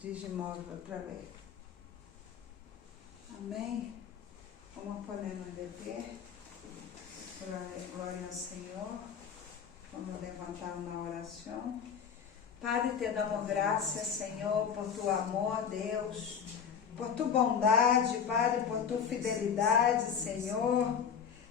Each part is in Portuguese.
Digimóvel outra vez. Amém? Vamos poner-nos de pé. Glória ao Senhor. Vamos levantar uma oração. Padre, te damos graças, Senhor, por tu amor, Deus, por tu bondade, Padre, por tu fidelidade, Senhor.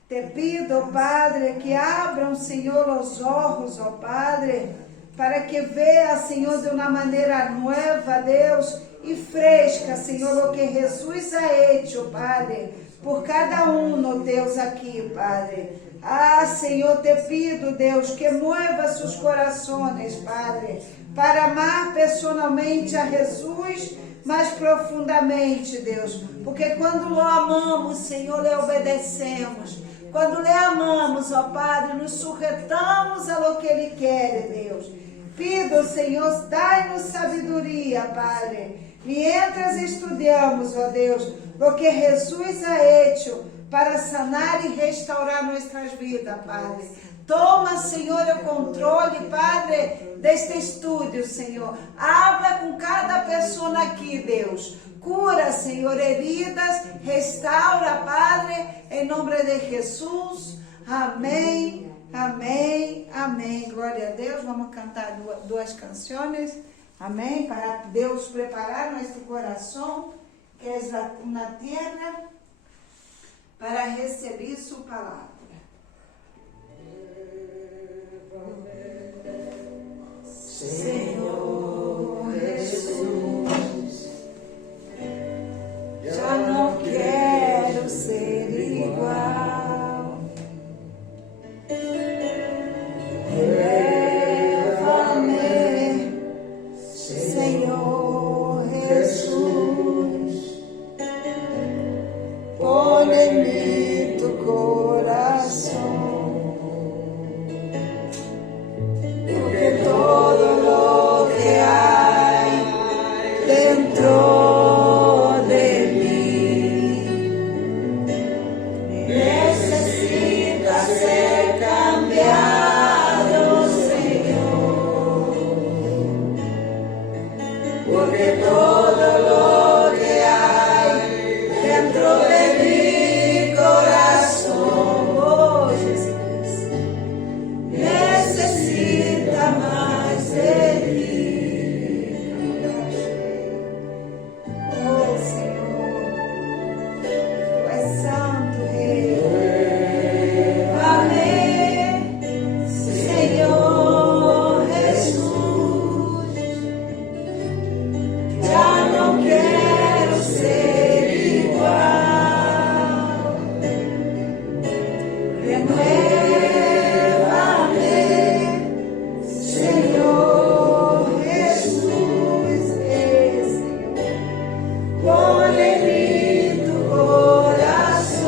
Te pido, Padre, que abram, Senhor, os olhos, ó Padre, para que veja, Senhor, de uma maneira nova, Deus, e fresca, Senhor, o que Jesus ha hecho, Padre, por cada um, Deus, aqui, Padre. Ah, Senhor, te pido, Deus, que mueva seus corações, Padre, para amar personalmente a Jesus mais profundamente, Deus, porque quando o amamos, Senhor, lhe obedecemos. Quando lhe amamos, ó Padre, nos sujetamos a lo que Ele quer, Deus. Pido, Senhor, dai-nos sabedoria, Padre, mientras estudamos, ó Deus, o que Jesus ha hecho para sanar e restaurar nossas vidas, Padre. Toma, Senhor, o controle, Padre, deste estúdio, Senhor. Habla com cada pessoa aqui, Deus. Cura, Senhor, heridas, restaura, Padre, em nome de Jesus. Amém, amém, amém. Glória a Deus. Vamos cantar duas canções. Amém. Para Deus preparar nosso coração, que é uma terra, para receber sua palavra. Senhor Jesus, já não quero ser igual. Leva-me, Senhor Jesus, põe em mim tu coração, porque todo lo que hay dentro de mí necesita ser cambiado, Señor, porque todo lo que hay dentro de mi corazón, oh Jesús, necesita más de ti. Oh Senhor, tu és santo Rei. Amém, Senhor Jesus, já não quero ser igual. Renueva-me, Senhor Jesus, Senhor, põe em mim tu coração,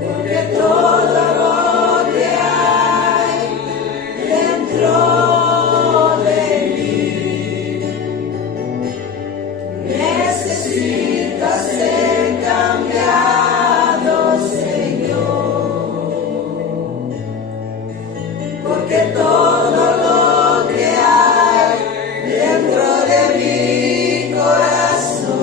porque todo lo que hay dentro de mí necesita ser cambiado, Señor, porque todo lo que hay dentro de mi corazón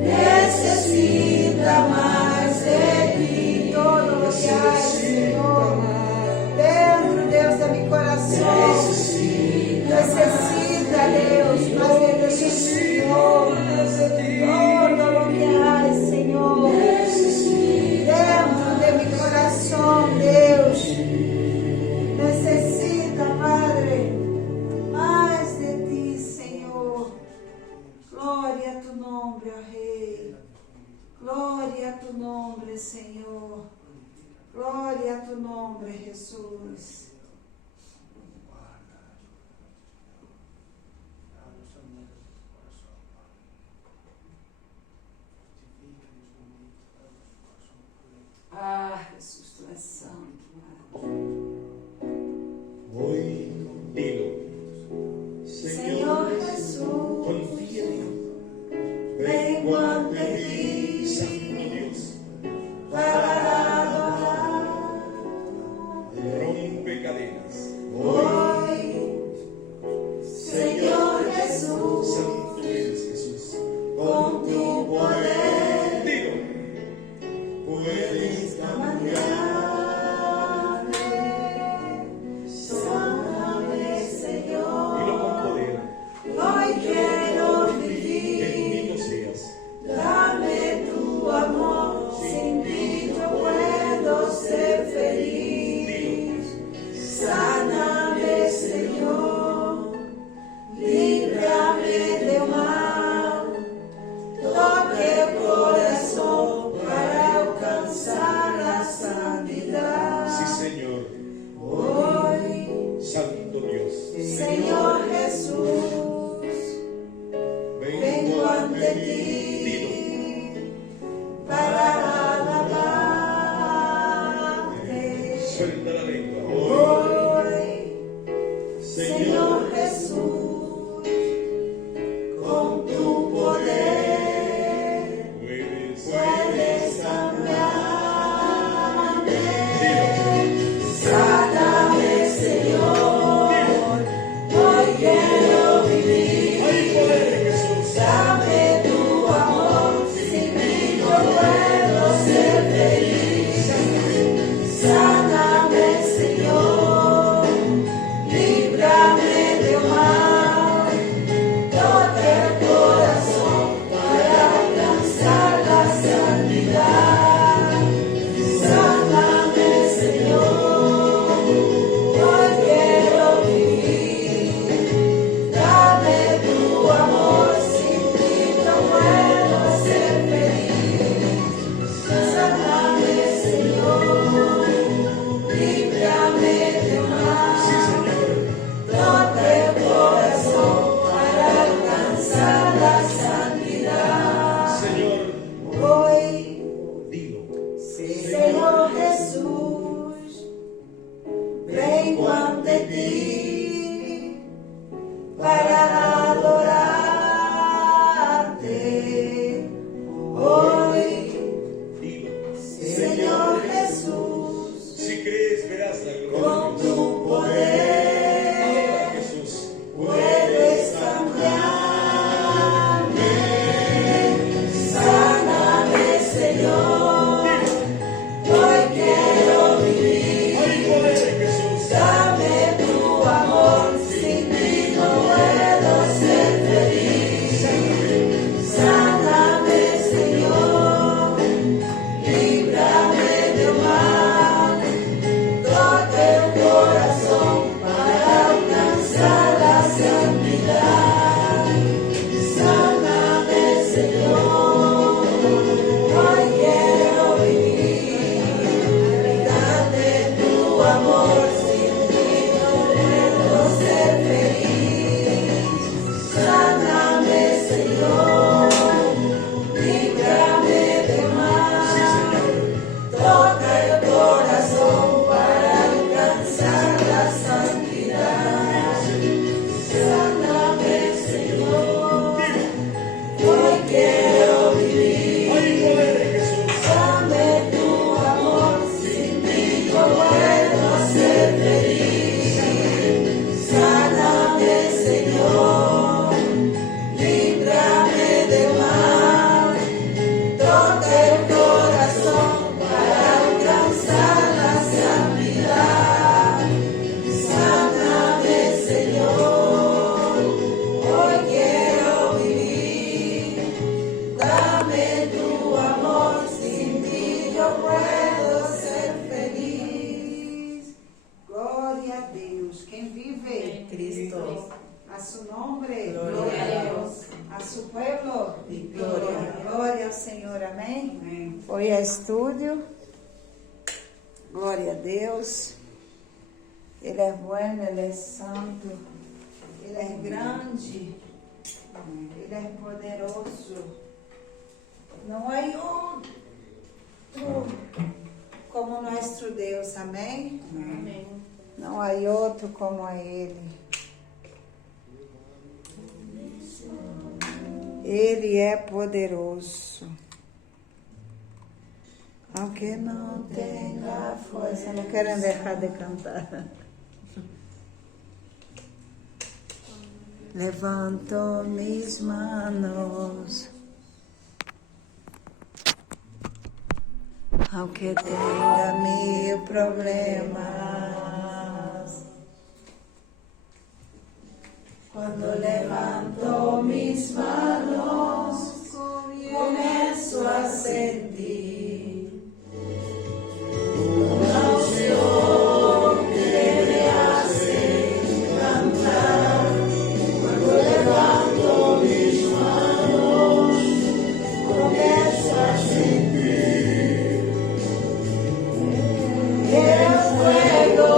necesita más de ti. Todo lo que hay, Señor, dentro, Deus, de mi coração necesita, Deus, más de ti, Senhor. Todo lo que hay, Senhor, dentro de mi coração, Deus, necesita, Padre, mais de ti, Senhor. Glória a tu nome, ó Rei. Glória a tu nome, Senhor. Glória a tu nome, Jesus. Ah, Jesus, tu és santo, Padre. Hoy dilo, Senhor Jesus, confía en Dios. vengo ante ti Santo Dios, para adorar. Foi a estúdio. Glória a Deus. Ele é bueno, Ele é santo. Ele é grande. Ele é poderoso. Não há outro como nosso Deus. Amém? Amém. Não há outro como a Ele. Ele é poderoso. Aunque não tenha força. Não quero deixar de cantar. Levanto mis manos. Aunque tenha mil problemas. Quando levanto mis manos, começo a sentir uma unção que me hace cantar. Quando levanto mis manos, começo a sentir el fuego.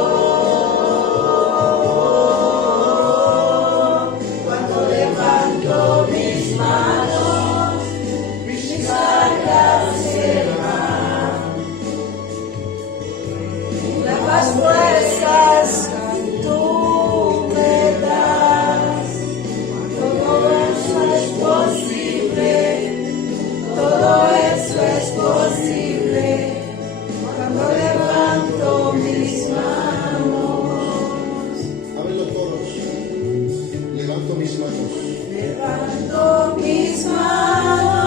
Las fuerzas tú me das, todo eso es posible, todo eso es posible, cuando levanto mis manos. Ábrelo todos. Levanto mis manos. Levanto mis manos,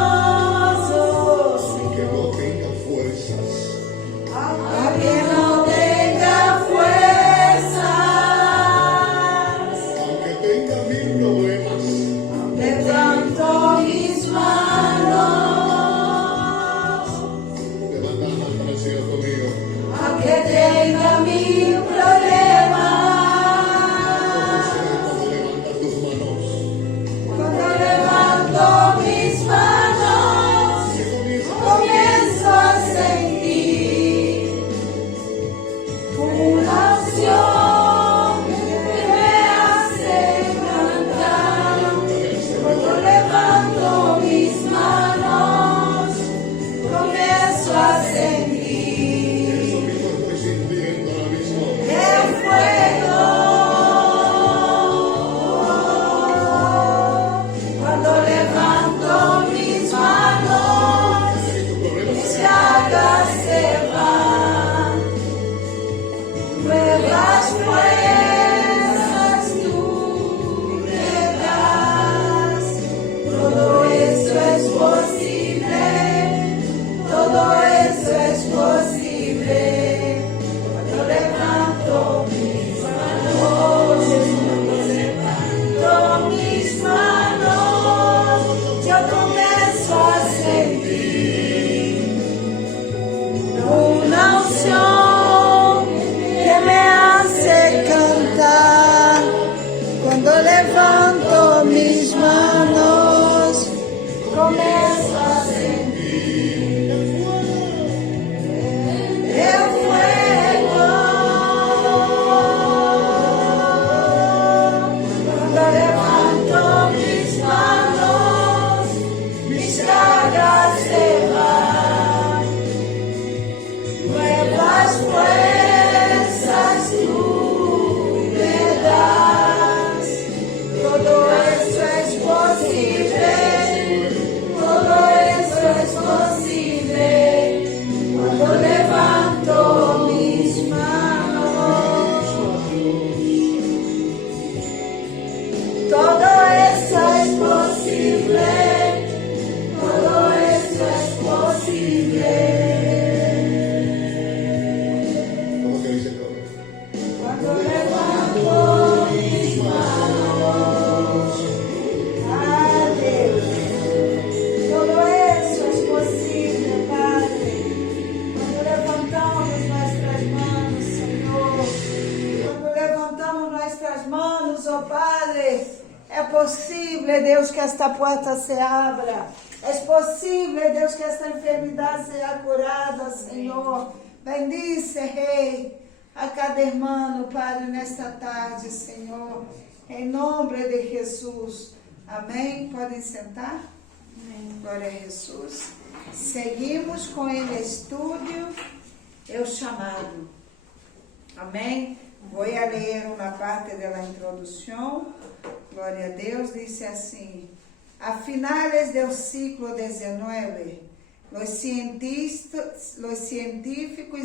Aunque no tenga fuerzas. aunque no tenga fuerzas, Aunque tenga mil problemas. levanto mis manos, Levanta la mano al Señor conmigo. aunque tenga mil problemas. Cuando levantas tus manos. Cuando levanto mis manos, comienzo a sentir una unción que me hace cantar. Cuando levanto mis manos, comienzo a sentir Eso mismo estoy sintiendo ahora mismo. el fuego. Cuando levanto mis manos, mis cargas se van. Nuevas fuerzas tú me das. Todo eso es posible. Todo eso es posible. Cuando levanto mis manos, levanto mis manos, yo comienzo a sentir una unción que me hace cantar. Cuando levanto mis manos, comienzo a sentir el fuego. Cuando levanto mis manos, mis cargas se van. Nuevas fuerzas tú me das. Todo eso es posible. Todo eso es posible. Cuando levanto mis manos. Todo eso es posible. Todo eso es posible. ¿Cómo que dice todo? Cuando levanto mis manos, Padre, todo eso es posible, Padre. Cuando levantamos nuestras manos, Señor, cuando levantamos nuestras manos, oh Padre, é possível, Deus, que esta porta se abra. É possível, Deus, que esta enfermidade seja curada, Senhor. Bendice, Rei, a cada irmão, Padre, nesta tarde, Senhor. Em nome de Jesus. Amém? Podem sentar? Amém. Glória a Jesus. Seguimos com o estudo, o chamado. Amém? Vou ler uma parte da introdução. Glória a Deus. Diz assim: a finales del siglo XIX, los científicos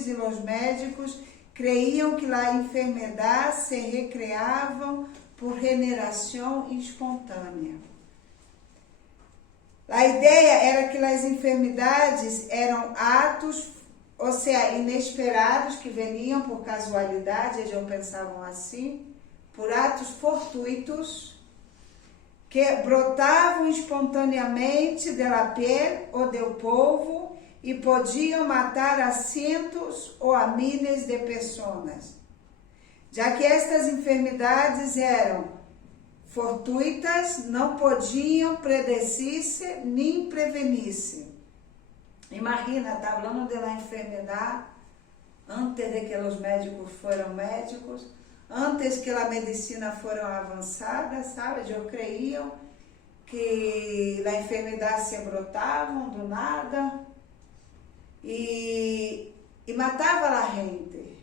y los médicos creían que la enfermedad se recreaban por generación espontânea. A ideia era que as enfermidades eram atos, ou seja, inesperados, que veniam por casualidade, eles pensavam assim, por atos fortuitos, que brotavam espontaneamente da pele ou do povo e podiam matar a centos ou a milhares de pessoas. Já que estas enfermidades eram fortuitas, não podiam predecir-se nem prevenir-se. Imagina, está falando de uma enfermidade antes de que os médicos foram médicos, antes que a medicina foram avançada, sabe? Eu creiam que a enfermidade se brotavam do nada e matava a gente.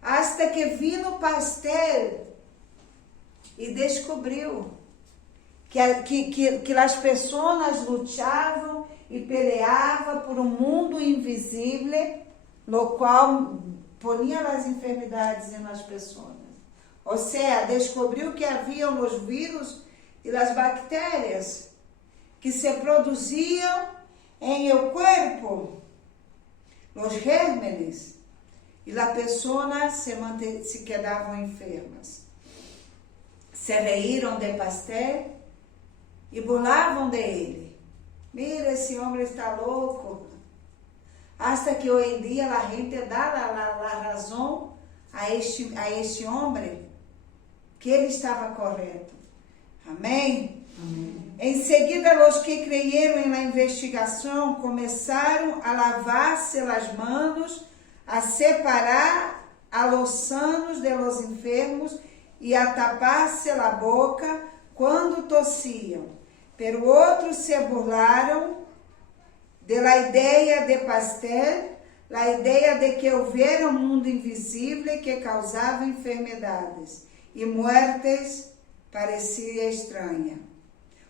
Hasta que vino Pasteur e descobriu que as pessoas lutavam e peleavam por um mundo invisível, no qual ponia as enfermidades nas pessoas. Ou seja, descobriu que haviam os vírus e as bactérias que se produziam em o corpo, os gérmenes, e as pessoas se quedavam enfermas. Se reíram de Pasteur e burlavam dele. Mira, esse homem está louco. Hasta que hoje em dia a gente dá a razão a este homem que ele estava correto. Amém? Amém. Em seguida, os que creyeron na investigação começaram a lavar-se as mãos, a separar a los sanos de los enfermos e a tapar-se a boca quando tossiam. Pero outros se burlaram de la ideia de Pasteur, a ideia de que houvera um mundo invisível que causava enfermidades e muertes parecia estranha.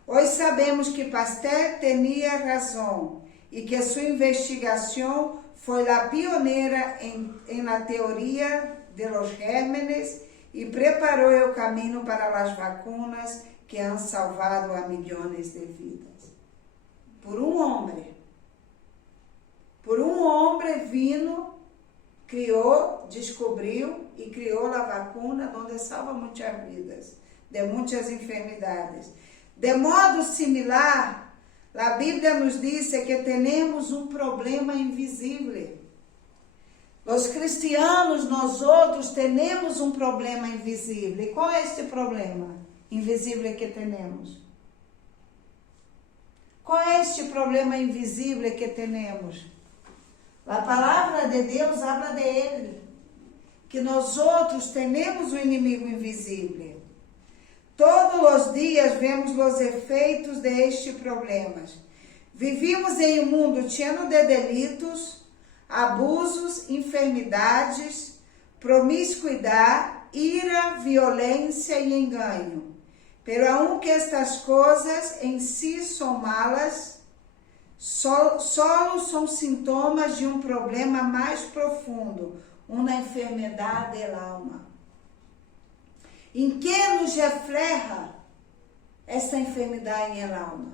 Hoje sabemos que Pasteur tinha razão e que sua investigação foi a pioneira em la teoria de los gérmenes e preparou o caminho para as vacunas que han salvado a milhões de vidas. Por um homem vino, criou, descobriu e criou a vacuna onde salva muitas vidas, de muitas enfermidades. De modo similar, a Bíblia nos diz que temos um problema invisível. Os cristianos, nós outros, temos um problema invisível. E qual é este problema invisível que temos? Qual é este problema invisível que temos? A palavra de Deus habla de ele, que nós outros temos um inimigo invisível. Todos os dias vemos os efeitos destes problemas. Vivimos em um mundo cheio de delitos, abusos, enfermidades, promiscuidade, ira, violência e engano. Pero aunque estas coisas em si são malas, só são sintomas de um problema mais profundo, uma enfermidade da alma. Em que nos refleja essa enfermidade em alma?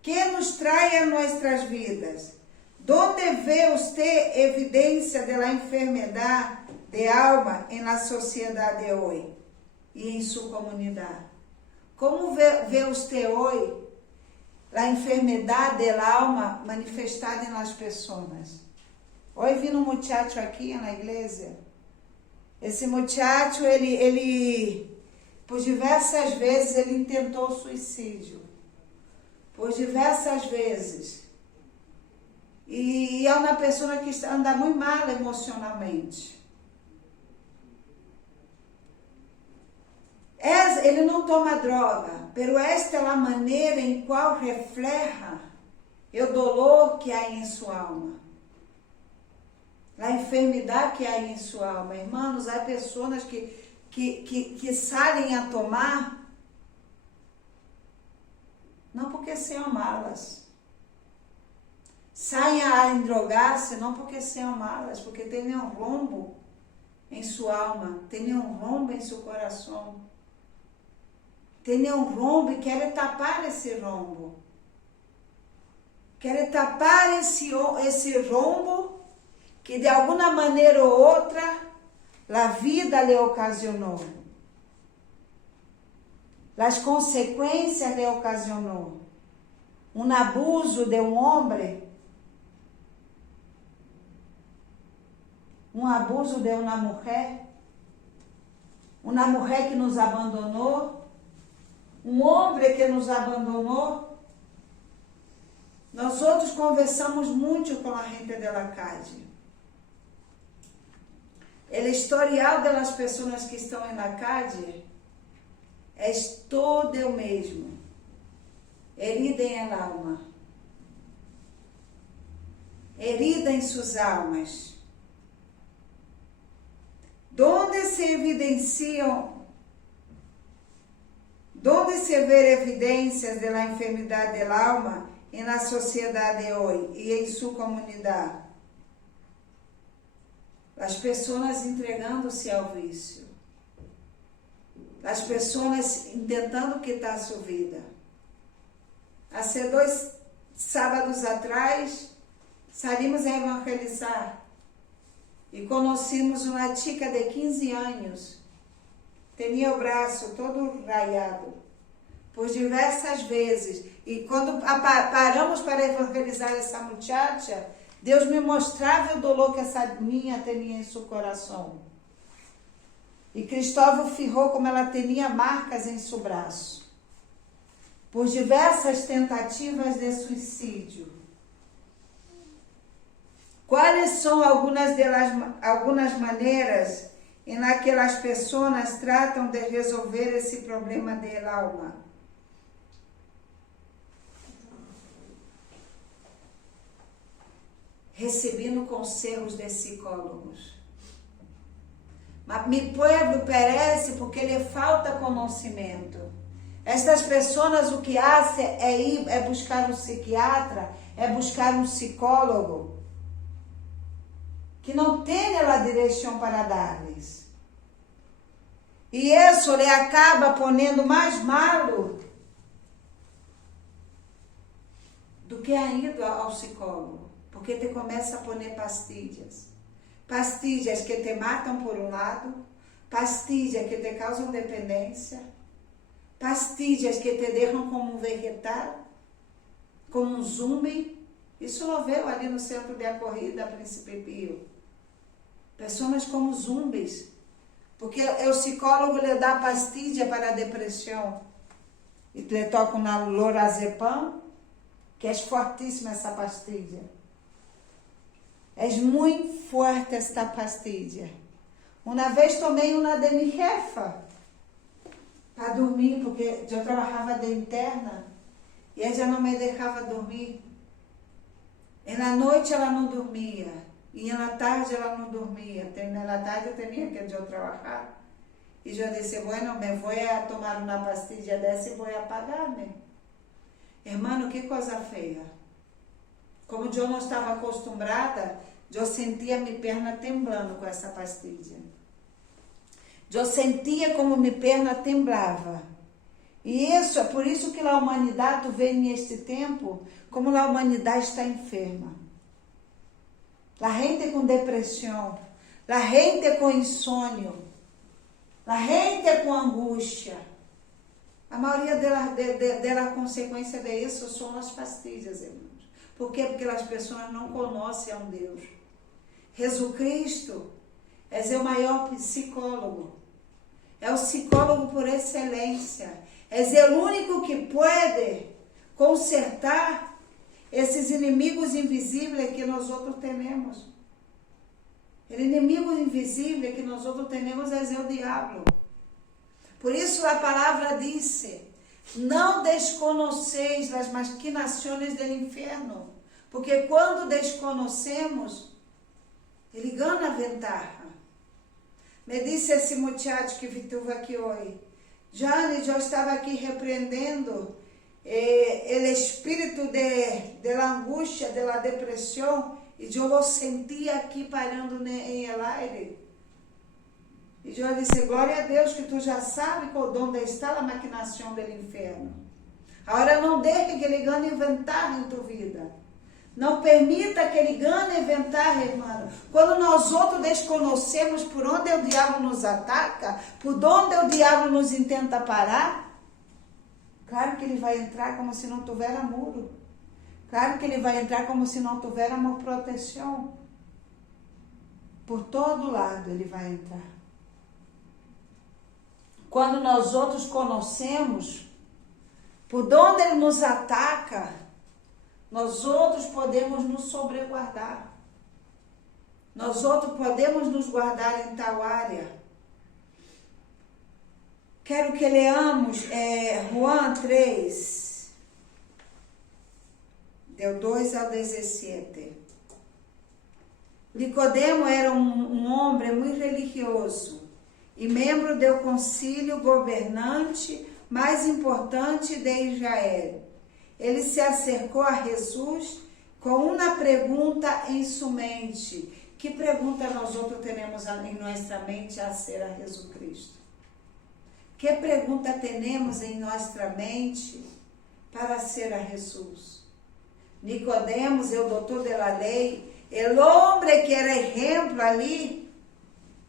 Que nos trai a nossas vidas? Donde vê você evidência da enfermidade de alma na sociedade de hoje e em sua comunidade? Como vê você hoje a enfermidade da alma manifestada nas pessoas? Hoje vi um muchacho aqui na igreja. Esse muchacho, ele por diversas vezes ele tentou suicídio. por diversas vezes. E é uma pessoa que anda muito mal emocionalmente. Ele não toma droga, pero esta é a maneira em qual refleja o dolor que há em sua alma. A enfermidade que há em sua alma. Irmãos, há pessoas que saem a tomar, não porque sejam malas. Saem a endrogar-se, não porque sejam malas, porque tem um rombo em sua alma, tem um rombo em seu coração. Tem um rombo e quer tapar esse rombo. Quer tapar esse rombo que de alguma maneira ou outra a vida lhe ocasionou. As consequências lhe ocasionou. Um abuso de um homem, um abuso de uma mulher que nos abandonou, um homem que nos abandonou. Nós outros conversamos muito com a gente da calle. O historial das pessoas que estão na calle é todo o mesmo. Herida em alma. Herida em suas almas. Donde se vê evidências da enfermidade da alma na sociedade hoje e em sua comunidade? As pessoas entregando-se ao vício. As pessoas tentando quitar sua vida. Há 2 sábados atrás, saímos a evangelizar e conhecemos uma chica de 15 anos. Tinha o braço todo raiado por diversas vezes. E quando paramos para evangelizar essa muchacha, Deus me mostrava o dolor que essa minha tinha em seu coração. E Cristóvão firrou como ela tinha marcas em seu braço. Por diversas tentativas de suicídio. Quais são algumas maneiras em que as pessoas tratam de resolver esse problema da alma? Recebendo conselhos de psicólogos. Mas meu povo perece porque lhe falta conhecimento. Estas pessoas o que fazem é buscar um psiquiatra, é buscar um psicólogo que não tem a direção para dar-lhes. E isso lhe acaba ponendo mais malo do que a ido ao psicólogo. Porque te começa a poner pastilhas. Pastilhas que te matam por um lado, pastilhas que te causam dependência, pastilhas que te deixam como um vegetal, como um zumbi. Isso lo veio ali no centro de acolhida, Príncipe Pio. Pessoas como zumbis. Porque o psicólogo lhe dá pastilha para a depressão. E lhe toca na lorazepam, que é fortíssima essa pastilha. É muito forte esta pastilha. Uma vez tomei uma de minha jefa para dormir, porque eu trabalhava de interna e ela não me deixava dormir. E na noite ela não dormia e na tarde ela não dormia. Na tarde eu tinha que eu trabalhar. E eu disse, bueno, me vou a tomar uma pastilha dessa e vou apagar-me. Irmão, que coisa feia. Como eu não estava acostumada, eu sentia minha perna temblando com essa pastilha. Eu sentia como minha perna temblava. E isso é por isso que a humanidade vê neste tempo como a humanidade está enferma. A gente com depressão, a gente com insônio, a gente com angústia. A maioria da consequência disso são as pastilhas, irmãos. Por quê? Porque as pessoas não conhecem a um Deus. Jesus Cristo é o maior psicólogo. É o psicólogo por excelência. É o único que pode consertar esses inimigos invisíveis que nós outros temos. O inimigo invisível que nós outros temos é o diabo. Por isso a palavra disse: não desconheceis as maquinações do inferno, porque quando desconhecemos, ele ganha ventaja. Me disse esse muchacho que estuvo aqui hoje: Jane, eu estava aqui repreendendo o espírito de angústia, da depressão, e eu o sentia aqui parando em el aire. E eu disse: glória a Deus que tu já sabe onde está a maquinação do inferno. Agora não deixe que ele ganhe vantagem em tua vida. Não permita que ele ganhe vantagem, irmão. Quando nós outros desconhecemos por onde o diabo nos ataca, por onde o diabo nos intenta parar, claro que ele vai entrar como se não tivesse muro. Claro que ele vai entrar como se não tivéssemos proteção. Por todo lado ele vai entrar. Quando nós outros conhecemos por onde ele nos ataca, nós outros podemos nos sobreguardar. Nós outros podemos nos guardar em tal área. Quero que leamos João 3, do 2 ao 17. Nicodemo era um homem muito religioso e membro do concílio governante mais importante de Israel. Ele se acercou a Jesus com uma pergunta em sua mente. Que pergunta nós outros temos em nossa mente a ser a Jesus Cristo? Que pergunta temos em nossa mente para ser a Jesus? Nicodemos, o doutor da lei, o homem que era exemplo ali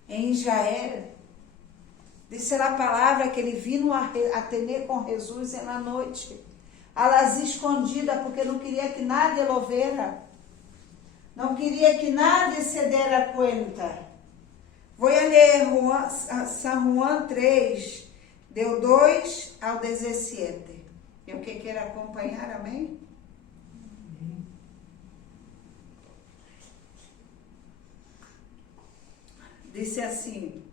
em Israel. Disse a palavra que ele vino a ter com Jesus na noite, a las escondidas, porque não queria que nadie lo viera. Não queria que nadie se dera conta. Vou ler São João 3, do 2 ao 17. Eu que quero acompanhar, amém? Disse assim: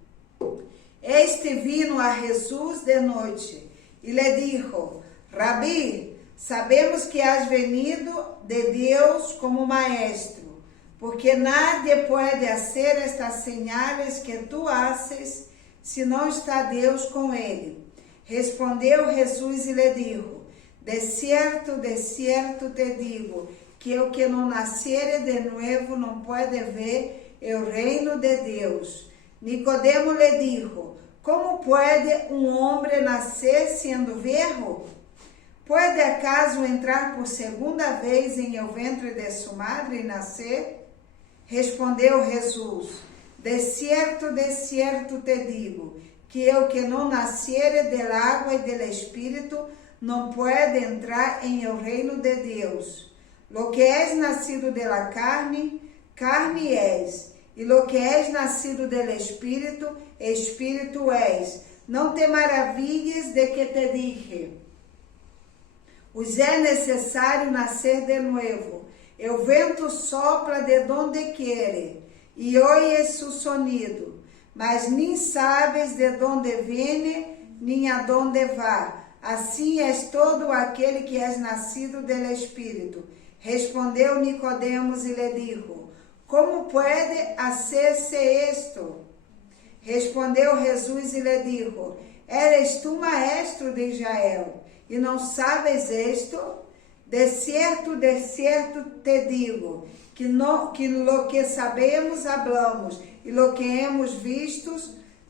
este vino a Jesus de noite e lhe dijo: Rabi, sabemos que has venido de Deus como maestro, porque nadie pode fazer estas señales que tu haces, se não está Deus com ele. Respondeu Jesus e lhe dijo: de certo te digo, que o que não nascere de novo não pode ver o reino de Deus. Nicodemo lhe dijo: como pode um homem nascer sendo velho? Pode acaso entrar por segunda vez em el ventre de sua madre e nascer? Respondeu Jesus: de certo te digo, que o que não nascere del água e del Espírito não pode entrar em el reino de Deus. Lo que és nascido de la carne, carne és, e lo que és nascido del Espírito, Espírito és. Não te maravilhes de que te dije: os é necessário nascer de novo. O vento sopra de donde quiere, e oyes su sonido, mas nem sabes de donde viene, nem a donde va. Assim és todo aquele que és nascido del Espírito. Respondeu Nicodemos e lhe dijo: como pode hacer-se isto? Respondeu Jesus e lhe dijo: eres tu maestro de Israel, e não sabes isto? De certo te digo, que lo que sabemos hablamos, e lo que hemos visto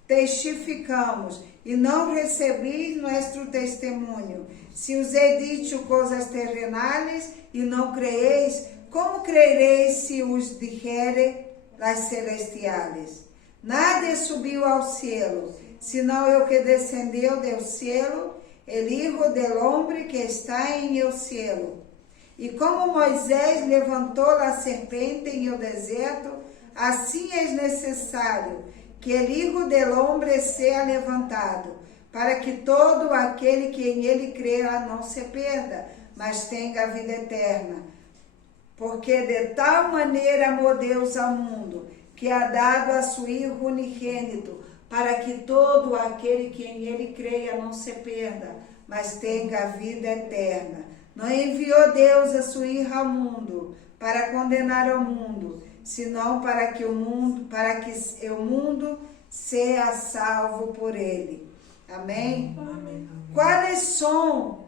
testificamos, e não recebis nosso testemunho. Se os he dicho coisas terrenais e não creeis, como creereis se os dijere las celestiales? Nada subiu ao cielo, senão o que descendeu do cielo, el Hijo del Hombre que está en el cielo. E como Moisés levantou a serpente em el deserto, assim é necessário que el Hijo del Hombre seja levantado, para que todo aquele que em ele crea não se perda, mas tenha a vida eterna. Porque de tal maneira amou Deus ao mundo, que ha dado a seu Filho unigênito, para que todo aquele que em ele creia não se perda, mas tenha a vida eterna. Não enviou Deus a seu Filho ao mundo para condenar o mundo, senão para que o mundo seja salvo por ele. Amém? Amém. Quais são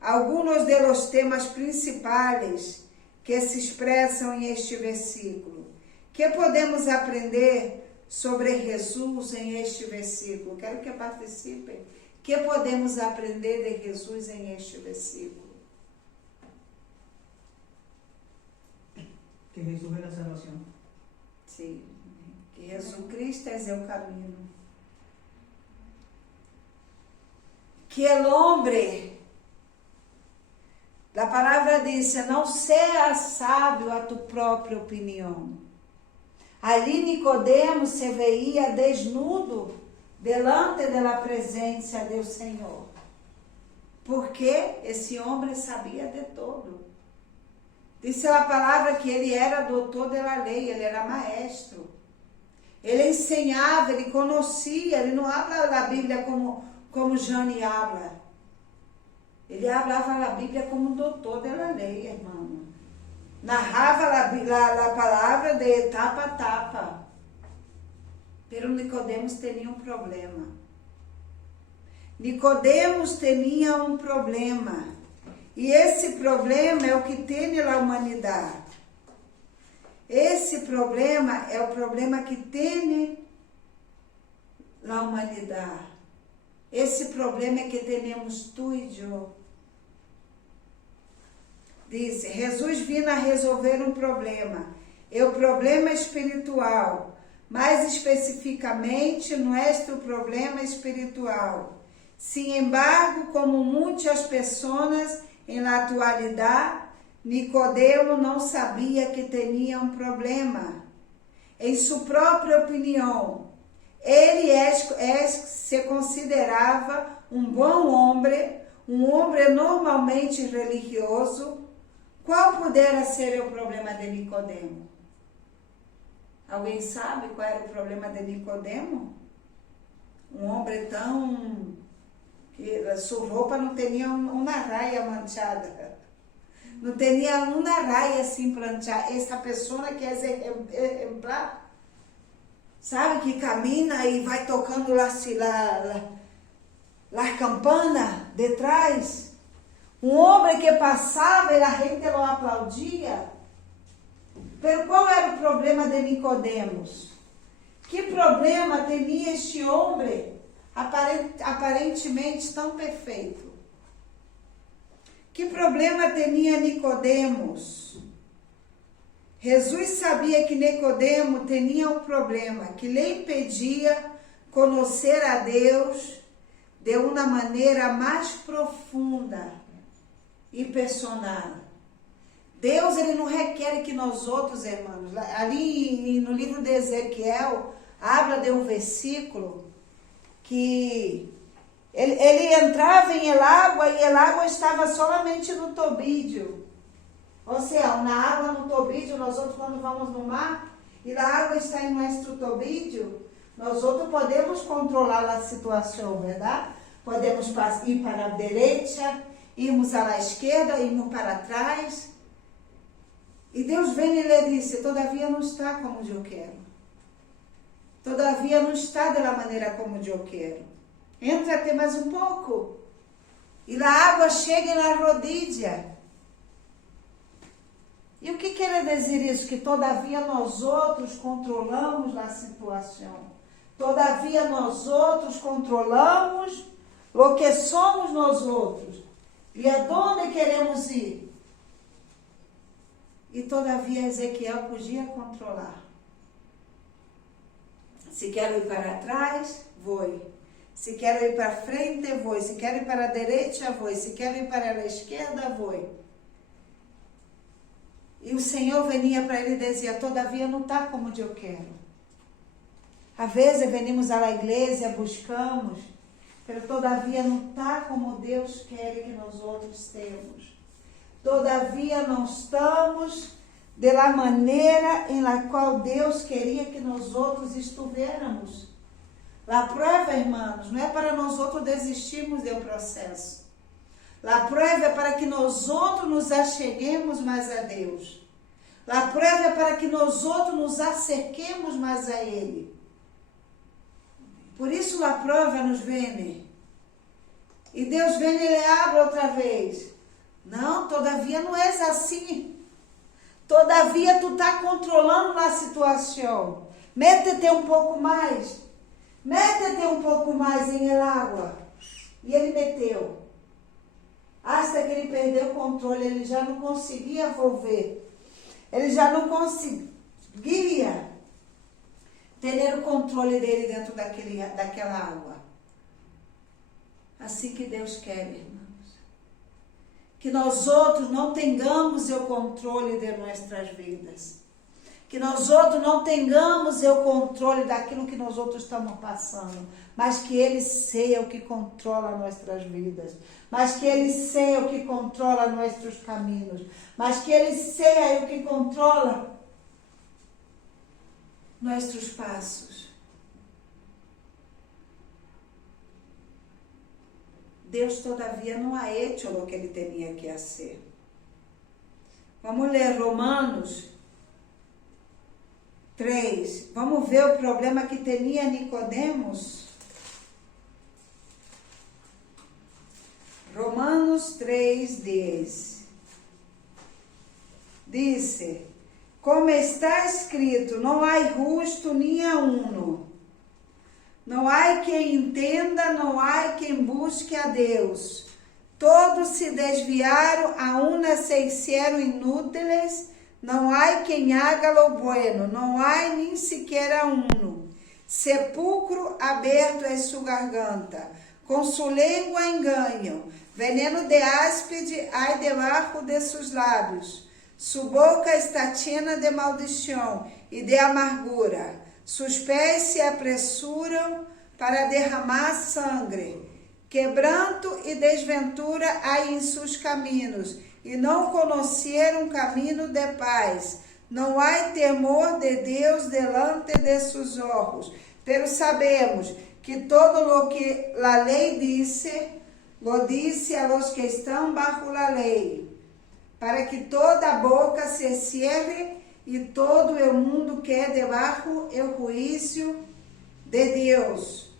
alguns dos temas principais que se expressam em este versículo? Que podemos aprender sobre Jesus em este versículo? Quero que participem. Que podemos aprender de Jesus em este versículo? Que Jesús es la salvación. Sim. Que Jesus Cristo é o caminho. Que o homem, a palavra diz, não seja sábio a tu própria opinião. Ali Nicodemo se veía desnudo delante da presença do Senhor. Porque esse homem sabia de todo. Diz a palavra que ele era doutor da lei, ele era maestro. Ele ensinava, ele conhecia, ele não habla da Bíblia como Jane habla. Ele falava a Bíblia como doutor da lei, irmão. Narrava a palavra de tapa a tapa. Pero Nicodemos tinha um problema. Nicodemos tinha um problema. E esse problema é o que tem na humanidade. Esse problema é o problema que tem na humanidade. Esse problema é que temos tu e eu. Diz, Jesus vinha a resolver um problema. É o problema espiritual. Mais especificamente, nosso problema espiritual. Sin embargo, como muitas pessoas na atualidade, Nicodemo não sabia que tinha um problema. Em sua própria opinião, ele se considerava um bom homem, um homem normalmente religioso. Qual pudera ser o problema de Nicodemo? Alguém sabe qual era o problema de Nicodemo? Um homem tão... que sua roupa não tinha uma raia manchada. Não tinha uma raia assim planchada. Essa pessoa que é exemplar, sabe, que camina e vai tocando a campana de trás. Um homem que passava e a gente o aplaudia. Pero qual era o problema de Nicodemos? Que problema tinha este homem aparentemente tão perfeito? Que problema tinha Nicodemos? Jesus sabia que Nicodemo tinha um problema que lhe impedia conhecer a Deus de uma maneira mais profunda e personal. Deus, ele não requer que nós outros, irmãos, ali no livro de Ezequiel, habla de um versículo que ele entrava em el água e el água estava solamente no tobilho. Ou seja, na água no tobilho, nós outros quando vamos no mar e a água está em nosso tobilho, nós outros podemos controlar a situação, verdade? Podemos ir para a direita, irmos à esquerda, irmos para trás. E Deus vem e lhe disse, todavia não está como eu quero. Todavia não está da maneira como eu quero. Entra até mais um pouco. E a água chega na rodilha. E o que quer dizer isso? Que todavia nós outros controlamos a situação. Todavia nós outros controlamos o que somos nós outros. E aonde queremos ir? E todavia Ezequiel podia controlar. Se quero ir para trás, vou. Se quero ir para frente, vou. Se quero ir para a direita, vou. Se quero ir para a esquerda, vou. E o Senhor venia para ele e dizia, todavia não está como eu quero. Às vezes venimos à igreja, buscamos, Pero todavia não está como Deus quer que nós outros temos. Todavia não estamos da maneira em la qual Deus queria que nós outros estivéssemos. A prova, irmãos, não é para nós outros desistirmos do processo. A prova é para que nós outros nos acheguemos mais a Deus. A prova é para que nós outros nos acerquemos mais a Ele. Por isso a prova nos vem. E Deus vem e Ele abre outra vez. Não, todavia não és assim. Todavia tu está controlando a situação. Métete um pouco mais. Métete um pouco mais em água. E ele meteu. Hasta que ele perdeu o controle, ele já não conseguia volver. Ele já não conseguia ter o controle dele dentro daquela água. Assim que Deus quer, irmãos. Que nós outros não tenhamos o controle de nossas vidas. Que nós outros não tenhamos o controle daquilo que nós outros estamos passando. Mas que Ele seja o que controla nossas vidas. Mas que Ele seja o que controla nossos caminhos. Mas que Ele seja o que controla nossos passos. Deus, todavia, não ha hecho o que Ele tinha que fazer. Vamos ler Romanos 3. Vamos ver o problema que tinha Nicodemos. Romanos 3 diz, como está escrito, não há justo nem a uno. Não há quem entenda, não há quem busque a Deus. Todos se desviaram, a una se hicieron inúteis, não há quem haga lo bueno, não há nem sequer uno. Sepulcro aberto é sua garganta, com sua língua enganam, veneno de áspide há debaixo de seus lábios. Sua boca está llena de maldição e de amargura. Seus pés se apressuram para derramar sangue. Quebranto e desventura há em seus caminhos, e não conheceram caminho de paz. Não há temor de Deus delante de seus olhos. Pero sabemos que todo lo que a lei disse, lo disse a los que estão bajo a lei, para que toda boca se cierre e todo o mundo quede debaixo o juízo de Deus.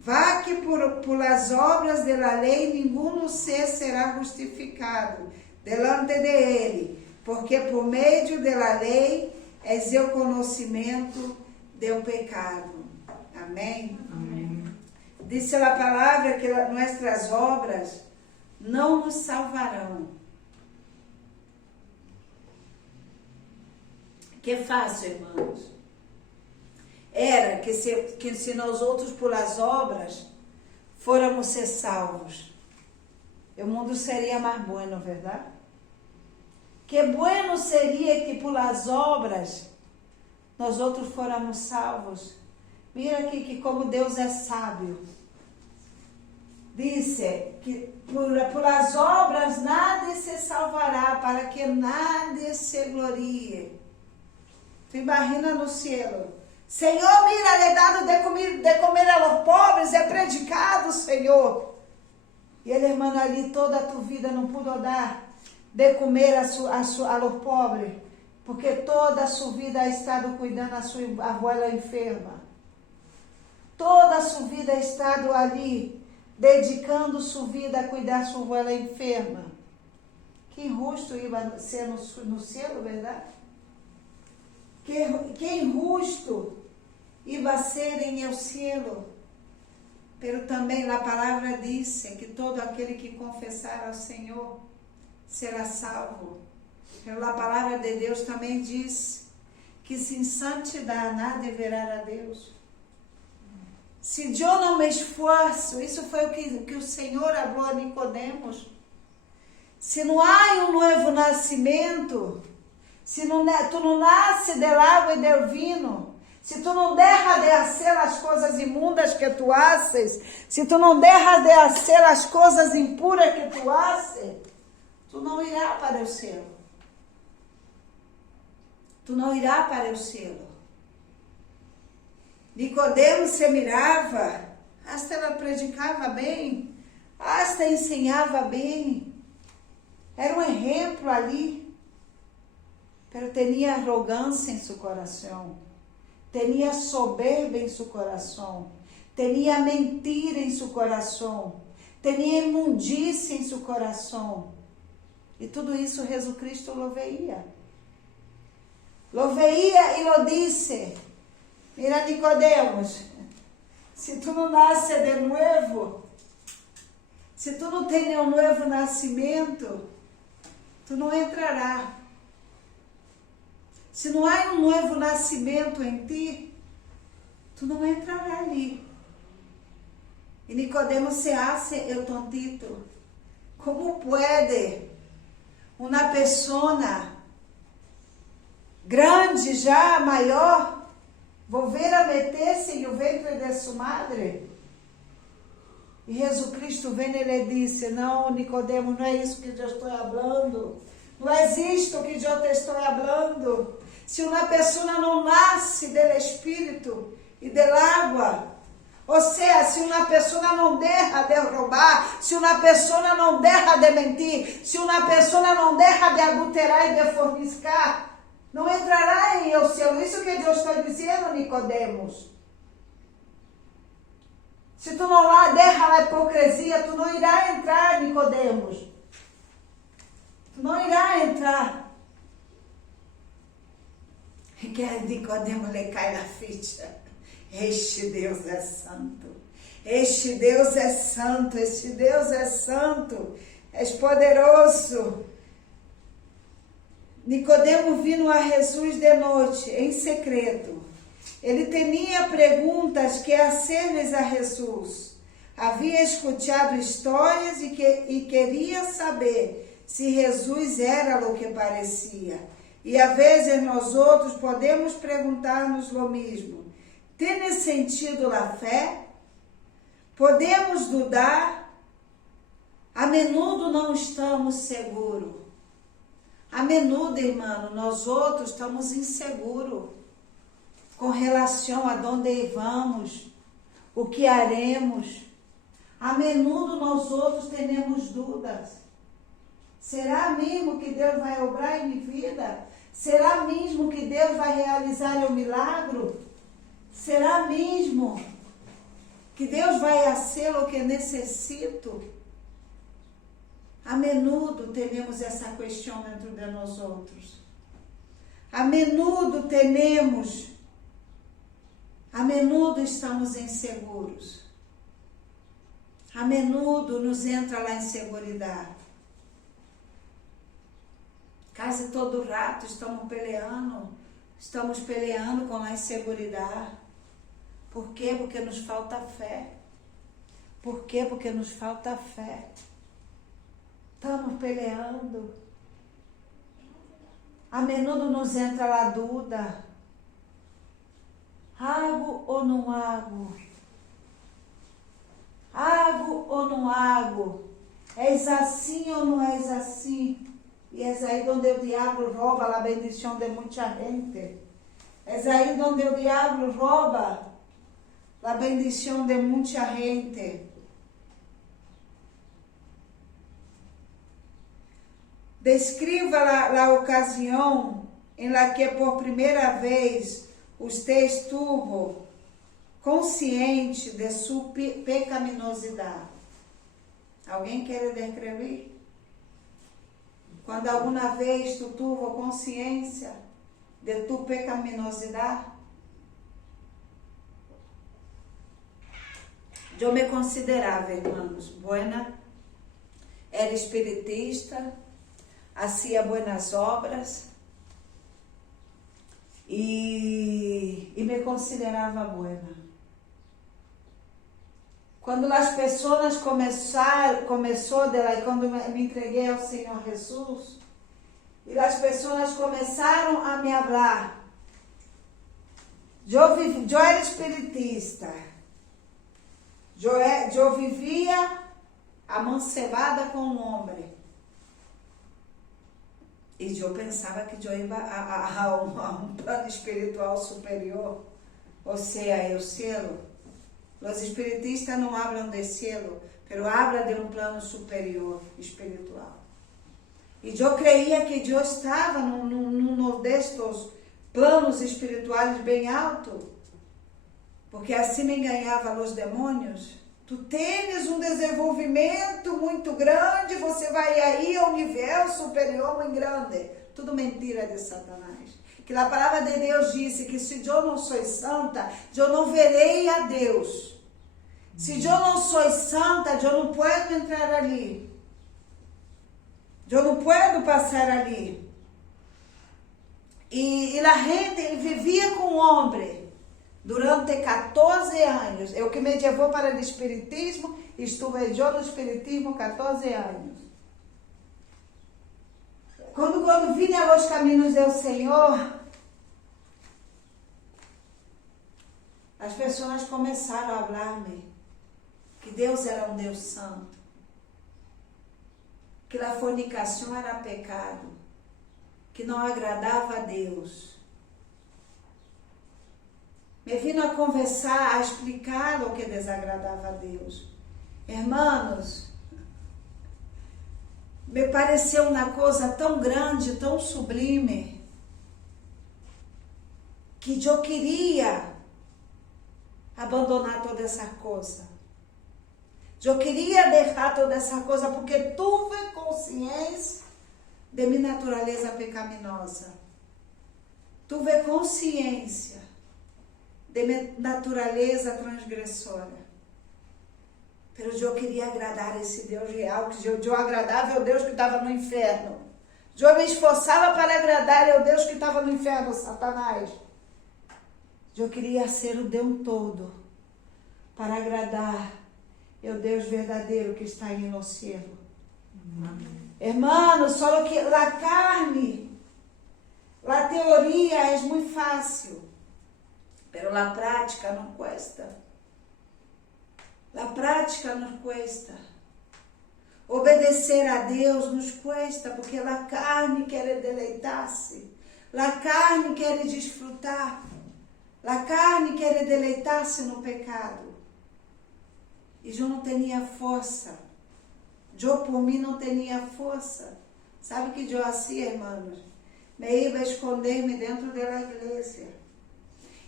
Vá que por as obras da lei nenhum ser será justificado delante de ele, porque por meio da lei é o conhecimento do pecado. Amém? Amém. Diz a palavra que nossas obras não nos salvarão. Que fácil, irmãos. Era que se nós outros por as obras fôramos ser salvos, o mundo seria mais bom, não é verdade? Que bueno seria que por as obras nós outros fôramos salvos. Mira aqui que como Deus é sábio. Disse que por as obras nada se salvará, para que nada se glorie. Tu imagina no cielo. Senhor, mira, le dado de comer a los pobres, é predicado, Senhor. E ele, irmão, ali toda a tua vida não pudo dar de comer a los pobres, porque toda a sua vida ha estado cuidando a sua abuela enferma. Toda a sua vida ha estado ali, dedicando sua vida a cuidar sua abuela enferma. Que injusto ia ser no cielo, verdade? Que injusto iba ser em el cielo. Pero também a palavra diz que todo aquele que confessar ao Senhor será salvo. Pero a palavra de Deus também diz que sem santidade nada verá a Deus. Se eu não me esforço, isso foi o que o Senhor falou a Nicodemos. Se não há um novo nascimento, se tu não nasce da água e do vinho, si tú no dejas de hacer las cosas inmundas que tú haces, si tú no dejas de hacer las cosas impuras que tú haces, tú no irás para el cielo. Tu não irá para o cielo. Nicodemo se mirava, hasta ela predicava bem, hasta ensinava bem. Era um exemplo ali. Pero tinha arrogância em seu coração. Tinha soberba em seu coração. Tinha mentira em seu coração. Tinha imundícia em seu coração. E tudo isso Jesus Cristo lo veía. Lo veía y lo dice, mira Nicodemos, si tú no naces de nuevo, si tú no tienes un nuevo nacimiento, tú no entrarás. Se não há um novo nascimento em ti, tu não entrarás ali. E Nicodemo se hace el tontito. Como pode uma pessoa grande já, maior, volver a meter-se no ventre de sua madre? E Jesus Cristo vem e lhe disse, não, Nicodemo, não é isso que eu estou falando. Não é isto que eu te estou falando. Se uma pessoa não nasce do Espírito e da água, ou seja, se uma pessoa não deixa de roubar, se uma pessoa não deixa de mentir, se uma pessoa não deixa de adulterar e de fornicar, não entrará em o céu. Isso que Deus está dizendo, Nicodemos. Se tu não lá deixa a hipocrisia, tu não irá entrar, Nicodemos. Tu não irá entrar. E que a Nicodemo lhe cai na ficha. Este Deus é santo. Este Deus é santo. Este Deus é santo. És poderoso. Nicodemo vindo a Jesus de noite, em secreto. Ele tinha perguntas que hacer-lhes a Jesus. Havia escutado histórias e queria saber se Jesus era o que parecia. E às vezes nós outros podemos perguntar-nos o mesmo. Tem sentido a fé? Podemos dudar? A menudo não estamos seguros. A menudo, irmão, nós outros estamos inseguros com relação a onde vamos, o que haremos. A menudo nós outros temos dúvidas. Será mesmo que Deus vai obrar em minha vida? Será mesmo que Deus vai realizar o milagre? Será mesmo que Deus vai fazer o que necessito? A menudo temos essa questão dentro de nós outros. A menudo estamos inseguros. A menudo nos entra lá inseguridade. Quase todo rato estamos peleando com a inseguridade. Por quê? Porque nos falta fé. Por quê? Porque nos falta fé. Estamos peleando. A menudo nos entra a dúvida. Hago ou não hago? Hago ou não hago? És assim ou não és assim? E é aí onde o diabo rouba a bendição de muita gente. É aí onde o diabo rouba a bendição de muita gente. Descreva a ocasião em la que por primeira vez você estuvo consciente de sua pecaminosidade. Alguém quer descrever? Quando alguma vez tu tuvo consciência de tu pecaminosidade? Eu me considerava, irmãos, buena, era espiritista, hacía buenas obras e me considerava buena. Quando as pessoas começou dela, quando me entreguei ao Senhor Jesus, e as pessoas começaram a me falar, Yo era espiritista. Yo vivia amancebada com um homem. E eu pensava que eu ia a um plano espiritual superior, ou seja, o cielo. Os espiritistas não falam de cielo, mas falam de um plano superior espiritual. E eu creia que eu estava num destes planos espirituais bem alto, porque assim me enganava os demônios. Tu tens um desenvolvimento muito grande, você vai aí ao nível superior muito grande. Tudo mentira de Satanás. Que a palavra de Deus disse que se eu não sou santa, eu não verei a Deus. Se eu não sou santa, eu não posso entrar ali. Eu não posso passar ali. E a gente vivia com homem durante 14 anos. É o que me levou para o espiritismo. Estuve eu no espiritismo 14 anos. Quando vim aos caminhos do Senhor, as pessoas começaram a falar-me que Deus era um Deus santo, que a fornicação era pecado, que não agradava a Deus. Me vino a conversar, a explicar o que desagradava a Deus. Irmãos, me pareceu uma coisa tão grande, tão sublime, que eu queria abandonar toda essa coisa. Eu queria deixar toda essa coisa porque tive consciência de minha natureza pecaminosa. Tive consciência de minha natureza transgressora. Mas eu queria agradar esse Deus real, que eu agradava ao Deus que estava no inferno. Eu me esforçava para agradar ao Deus que estava no inferno, Satanás. Eu queria ser o Deus todo para agradar ao Deus verdadeiro que está aí no céu. Hermano, só que a carne, a teoria é muito fácil, pero a prática não cuesta. A prática nos cuesta. Obedecer a Deus nos cuesta, porque a carne quer deleitar-se. A carne quer desfrutar. A carne quer deleitar-se no pecado. E eu não tinha força. Eu, por mim, não tinha força. Sabe o que eu fazia, irmãos? Me ia esconder-me dentro da igreja.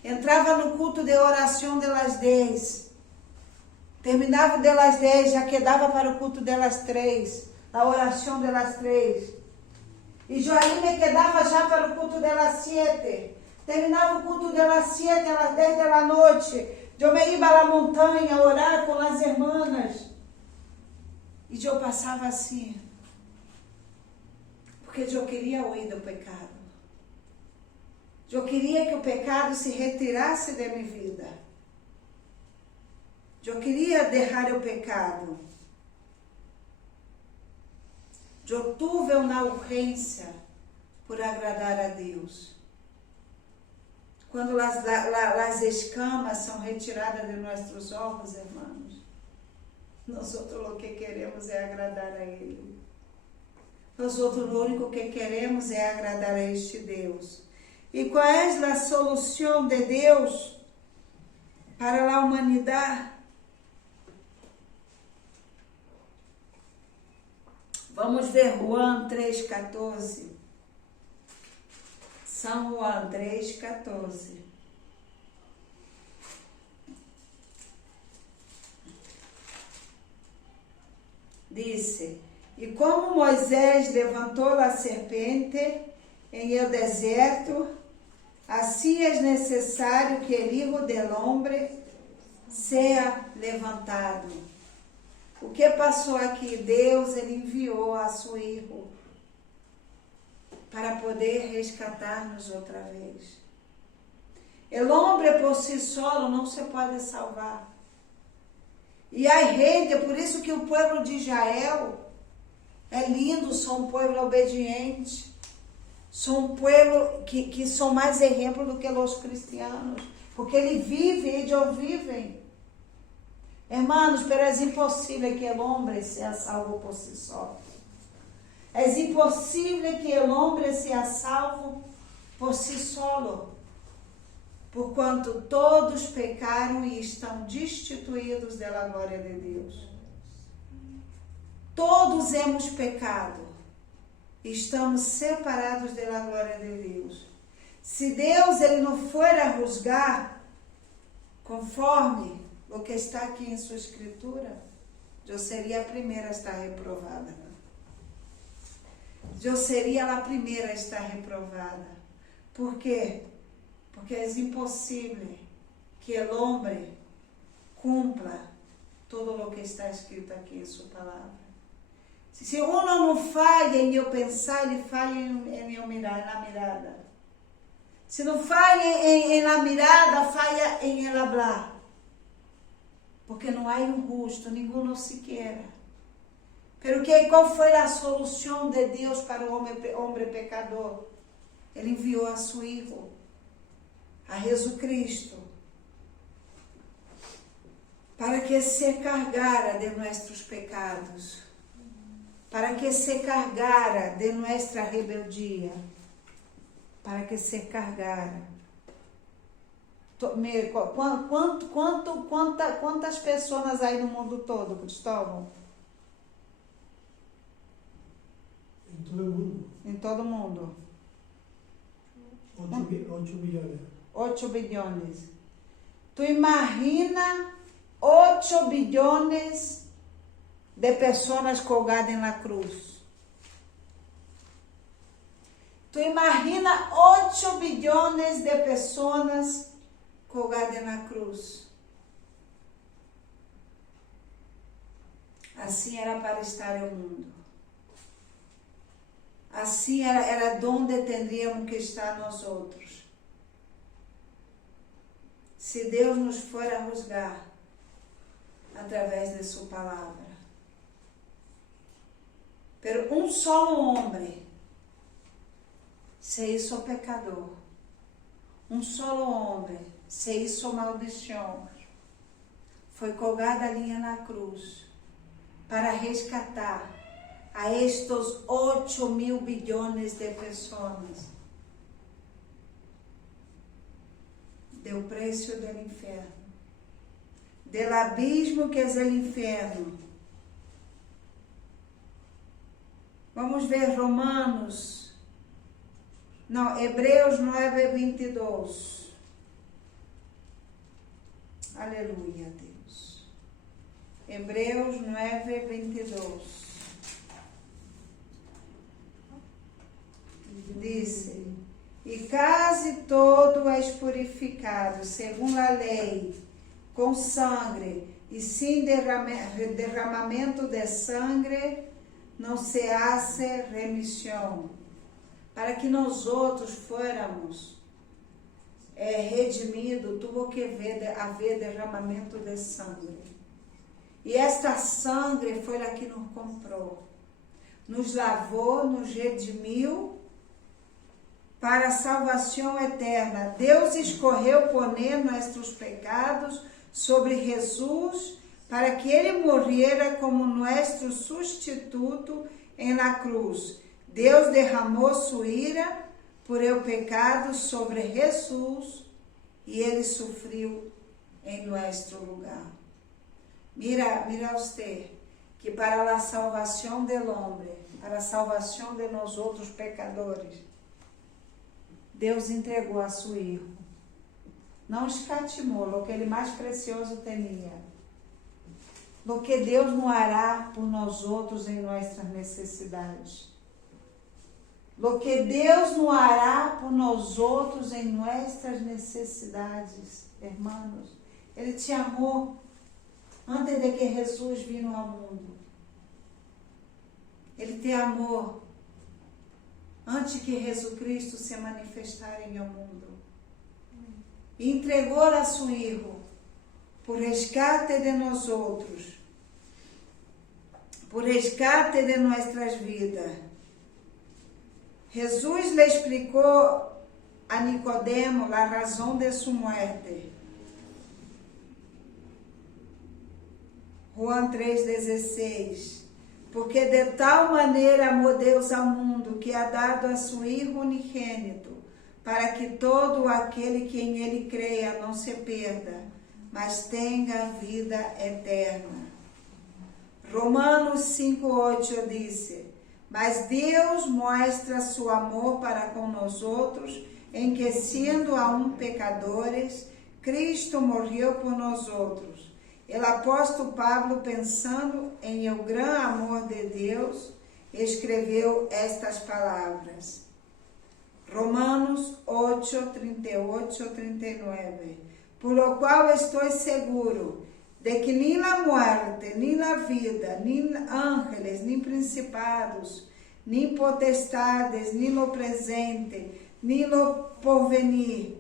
Entrava no culto de oração das 10. Terminava das 10, já quedava para o culto das 3. A oração das 3. E eu aí me quedava já para o culto das 7. Terminava o culto das 7, às 10 da noite. Eu me ia à montanha orar com as irmãs. E eu passava assim. Porque eu queria huir do pecado. Eu queria que o pecado se retirasse da minha vida. Eu queria deixar o pecado. Eu tive uma urgência por agradar a Deus. Quando as escamas são retiradas de nossos olhos, irmãos, nós o que queremos é agradar a Ele. Nós o único que queremos é agradar a este Deus. E qual é a solução de Deus para a humanidade? Vamos ver Juan 3,14. São Juan 3,14. Disse: e como Moisés levantou a serpente em el deserto, assim é necessário que o Hijo del Hombre seja levantado. O que passou aqui? Deus, Ele enviou a seu Filho para poder resgatar-nos outra vez. O homem por si solo não se pode salvar. E a gente, por isso que o povo de Israel é lindo, são um povo obediente, são um povo que são mais exemplo do que os cristianos. porque Ele vive, ellos viven. Hermanos, pero es imposible que el hombre sea salvo por sí solo. Es imposible que el hombre sea salvo por sí solo, porquanto todos pecaram e estão destituídos da glória de Deus. Todos hemos pecado, estamos separados da glória de Deus. Se Deus ele não for a juzgar conforme o que está aqui em sua escritura, eu seria a primeira a estar reprovada. Eu seria a primeira a estar reprovada. Por quê? Porque é impossível que o homem cumpra todo o que está escrito aqui em sua palavra. Se uno não falha em eu pensar, ele falha em eu mirar, na mirada. Se não falha em la mirada, falha em el hablar. Porque não há um justo, nenhum sequer. Pero qual foi a solução de Deus para o homem pecador? Ele enviou a seu Filho, a Jesus Cristo, para que se cargara de nossos pecados, para que se cargara de nossa rebeldia, para que se cargara. Quantas pessoas aí no mundo todo, Cristóvão? Em todo o mundo. Em todo o mundo. 8 milhões. 8 bilhões. Tu imagina 8 bilhões de pessoas colgadas na cruz. Tu imagina 8 bilhões de pessoas colgadas na cruz. Assim era para estar o mundo. Assim era onde teríamos que estar nós outros. Se Deus nos for a juzgar através de sua palavra. Pero um solo homem se hizo pecador. Um solo homem se hizo maldição. Foi colgado ali na cruz para resgatar a estes 8.000 bilhões de pessoas do preço do inferno, do abismo que é o inferno. Vamos ver Hebreus 9:22. Aleluia, Deus. Hebreus 9:22. Disse: e quase todo és purificado, segundo a lei, com sangue, e sem derramamento de sangue, não se hace remissão. Para que nós outros fôramos redimidos, tuvo que haver derramamento de sangue. E esta sangue foi a que nos comprou, nos lavou, nos redimiu, para a salvação eterna. Deus escolheu poner nossos pecados sobre Jesus, para que Ele morrera como nosso substituto em la cruz. Deus derramou sua ira por el pecado sobre Jesus, e Ele sofreu em nosso lugar. Mira usted, que para a salvação do homem, para a salvação de nós outros pecadores, Deus entregou a seu Filho. Não escatimou o que Ele mais precioso tinha. O que Deus não hará por nós outros em nossas necessidades. O que Deus não hará por nós outros em nossas necessidades, irmãos. Ele te amou antes de que Jesus vino ao mundo. Ele te amou antes que Jesus Cristo se manifestar em o mundo. E entregou a seu Filho por resgate de nós outros, por resgate de nossas vidas. Jesus lhe explicou a Nicodemo la razón de su muerte. Juan 3,16. Porque de tal maneira amou Deus ao mundo, que ha dado a seu Hijo unigênito, para que todo aquele que em ele creia não se perda, mas tenha vida eterna. Romanos 5,8 diz: mas Deus mostra seu amor para com nós outros, em que, sendo aún pecadores, Cristo morreu por nós outros. O apóstolo Pablo, pensando em o grande amor de Deus, escreveu estas palavras. Romanos 8, 38, 39. Por lo qual estou seguro de que nem a morte, nem a vida, nem ángeles, nem principados, nem potestades, nem o presente, nem o porvenir,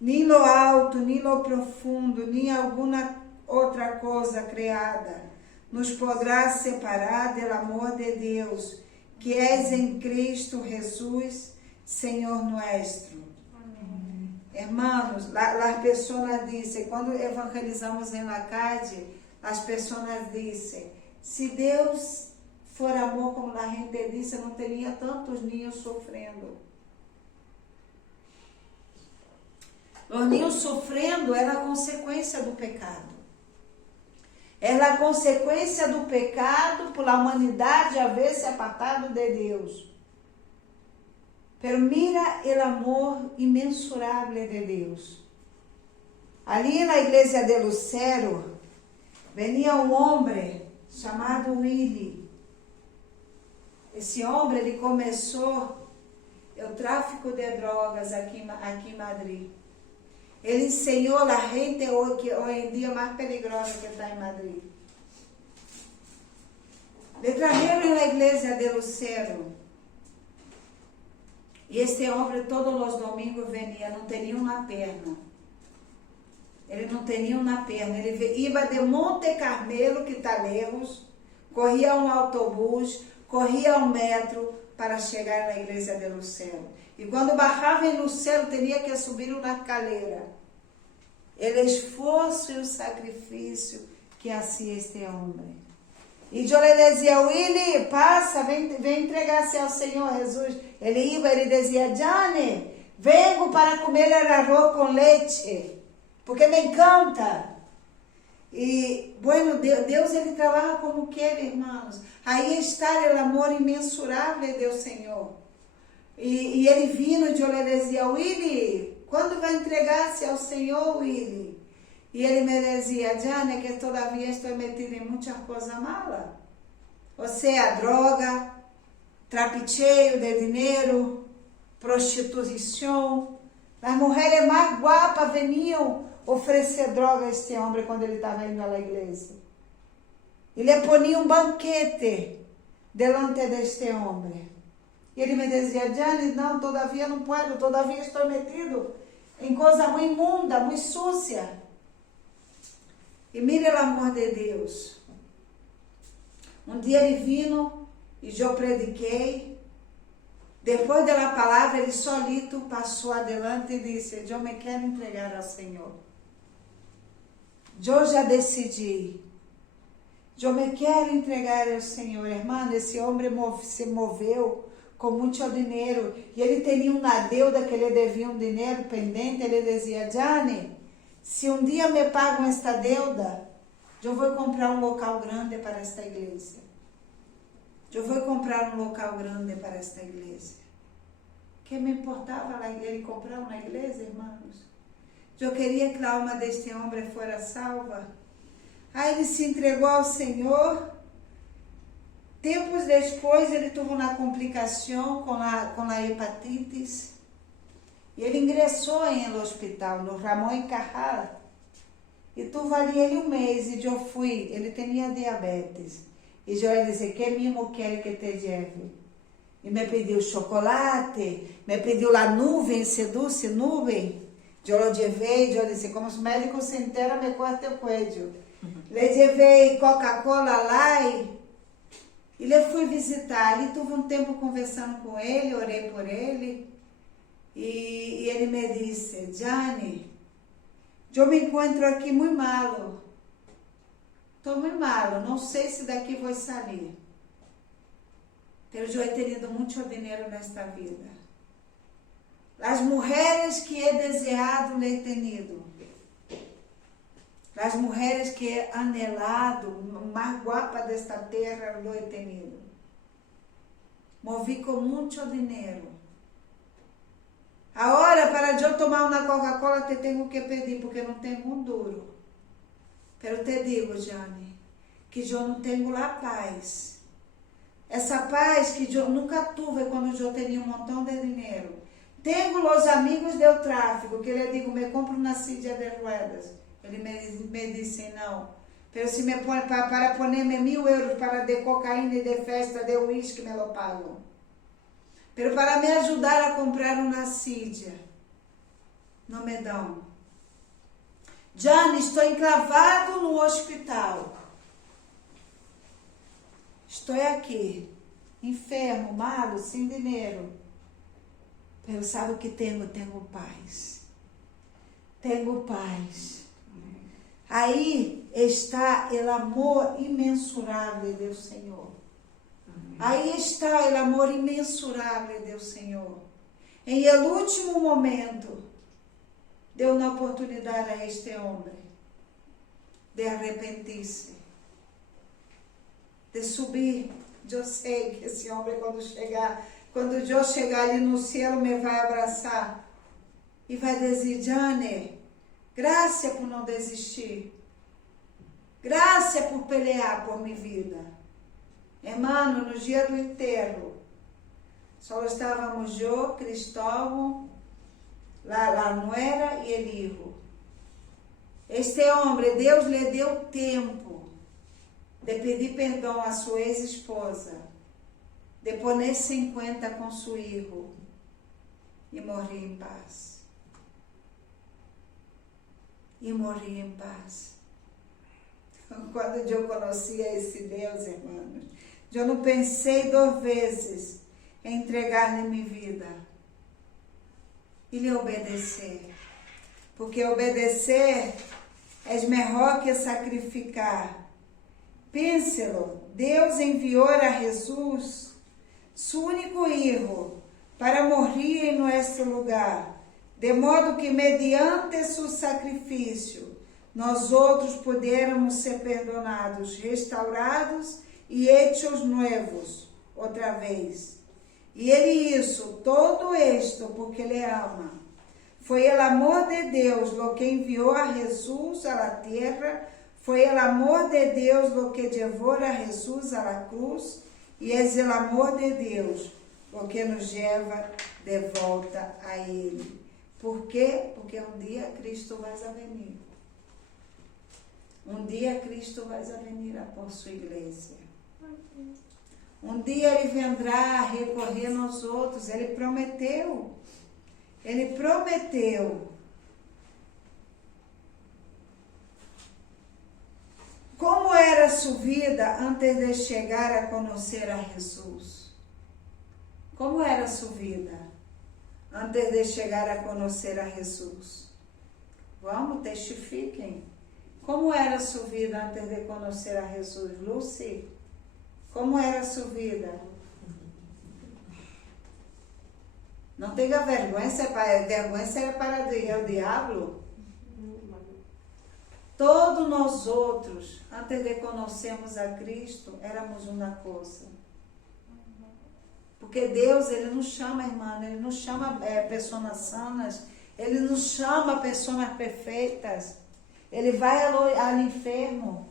nem o alto, nem o profundo, nem alguma outra coisa criada nos poderá separar do amor de Deus, que és em Cristo Jesus, Senhor nuestro. Hermanos, as pessoas dizem, quando evangelizamos em la calle, as pessoas dizem, se Deus for amor, como a gente disse, não teria tantos niños sofrendo. Os niños sofrendo é a consequência do pecado. É a consequência do pecado por a humanidade haver se apartado de Deus. Pero mira o amor imensurável de Deus. Ali na igreja de Lucero, venia um homem chamado Willy. Esse homem, ele começou o tráfico de drogas aqui em Madrid. Ele ensinou a gente que hoje em dia é mais peligrosa que está em Madrid. Le trajeron na igreja de Lucero. E este homem todos os domingos venia, não tinha uma perna. Ele não tinha uma perna. Ele ia de Monte Carmelo, que está lejos, corria um autobus, corria um metro para chegar na igreja de Lucero. E quando bajava em Lucero, tinha que subir uma escalera. O esforço e o sacrifício que hacía este homem. E eu lhe dizia, Willy, passa, vem entregar-se ao Senhor Jesus. Ele ia, ele dizia, Jane, vengo para comer arroz com leite, porque me encanta. E, bueno, Deus, ele trabalha como quer, irmãos. Aí está o amor imensurável do Senhor. E ele vindo, eu lhe dizia, Willy, quando vai entregar-se ao Senhor, Willy? E ele me dizia, Jane, que todavia estou metida em muitas coisas malas. Ou seja, droga, trapicheio de dinheiro, prostituição. As mulheres mais guapas veniam oferecer droga a este homem quando ele estava indo à igreja. E lhe ponia um banquete delante deste homem. E ele me dizia, Jane, não, todavia não posso, todavia estou metido em coisa muito imunda, muito sucia. E mire o amor de Deus. Um dia ele vino e eu prediquei. Depois da palavra, ele solito passou adelante e disse, eu me quero entregar ao Senhor. Eu já decidi. Eu me quero entregar ao Senhor. Irmão, esse homem se moveu com muito dinheiro. E ele tinha uma deuda que ele devia um dinheiro pendente. Ele dizia, Jane, se um dia me pagam esta deuda, eu vou comprar um local grande para esta igreja. Eu vou comprar um local grande para esta igreja. Que me importava ele comprar uma igreja, irmãos? Eu queria que a alma deste homem fosse salva. Aí ele se entregou ao Senhor. Tempos depois, ele teve uma complicação com a hepatite. E ele ingressou no hospital, no Ramón y Cajal. E tuve ali ele um mês, e eu fui. Ele tinha diabetes. E eu lhe disse, que mimo quer que te lleve? E me pediu chocolate, me pediu a nuvem, seduce nuvem. Eu lo levei, eu disse, como os médicos se enteram, me corta o cuello. Le levei Coca-Cola lá e le fui visitar. Ali tive um tempo conversando com ele, orei por ele. E ele me disse, Gianni, eu me encontro aqui muito malo. Estou muito malo, não sei se daqui vou sair. Pero eu he tenido muito dinheiro nesta vida. As mulheres que he desejado, le he tenido. As mulheres que he anhelado, mais guapa desta terra, lo he tenido. Movi com muito dinheiro. Agora, para eu tomar uma Coca-Cola, te tenho que pedir, porque não tenho um duro. Pero te digo, Gianni, que eu não tenho a paz. Essa paz que eu nunca tive quando eu tinha um montão de dinheiro. Tenho os amigos do tráfico, que ele digo, me compro uma silla de ruedas. Ele me disse, não. Pero se me põe para ponerme 1.000 euros para de cocaína e de festa, de uísque, me lo pago. Pero para me ajudar a comprar uma silla, não me dão. Gianni, estou enclavado no hospital. Estou aqui, enfermo, malo, sem dinheiro. Pero sabe o que tenho? Tenho paz. Tenho paz. Aí está o amor imensurável do Senhor. Aí está o amor imensurável do Senhor. Em el último momento, deu uma oportunidade a este homem de arrepender-se, de subir. Eu sei que esse homem, quando eu chegar ali no céu, me vai abraçar e vai dizer, Gianni, graças por não desistir, graças por pelear por minha vida. Hermano, no dia do enterro, só estávamos eu, Cristóvão, la nuera e el hijo. Este homem, Deus lhe deu tempo de pedir perdão a sua ex-esposa, de poner-se em conta com seu filho e morrer em paz. E morrer em paz. Quando eu conhecia esse Deus, irmãos, eu não pensei 2 vezes em entregar-lhe minha vida e lhe obedecer. Porque obedecer é melhor que sacrificar. Pense-lo, Deus enviou a Jesus, seu único Filho, para morrer em nosso lugar, de modo que mediante seu sacrifício, nós outros pudermos ser perdonados, restaurados e hechos novos, outra vez. E ele isso, todo isto, porque ele ama. Foi o amor de Deus o que enviou a Jesus à la terra, foi o amor de Deus o que levou a Jesus à la cruz, e é o amor de Deus o que nos leva de volta a Ele. Por quê? Porque um dia Cristo vai venir. Um dia Cristo vai venir por sua igreja. Um dia Ele vendrá a recorrer nós outros. Ele prometeu. Ele prometeu. Como era sua vida antes de chegar a conhecer a Jesus? Como era sua vida antes de chegar a conhecer a Jesus? Vamos, testifiquem. Como era sua vida antes de conhecer a Jesus? Lucy, como era sua vida? Não tenha vergonha, vergonha é para o diabo. Todos nós outros, antes de conhecermos a Cristo, éramos uma coisa. Porque Deus, Ele nos chama, irmã, Ele nos chama pessoas sanas, Ele nos chama pessoas perfeitas. Ele vai ao inferno,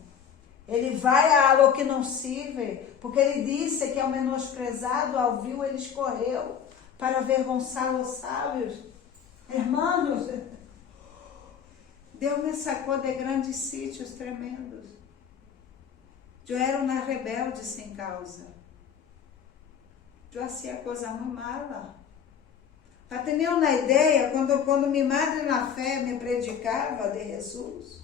Ele vai ao que não sirve, porque Ele disse que ao menosprezado, ao vil, Ele escorreu para avergonçar os sábios. Irmãos, Deus me sacou de grandes sítios tremendos. Eu era uma rebelde sem causa. Eu fazia coisa muito mala. Para ter uma ideia, quando minha madre na fé me predicava de Jesus,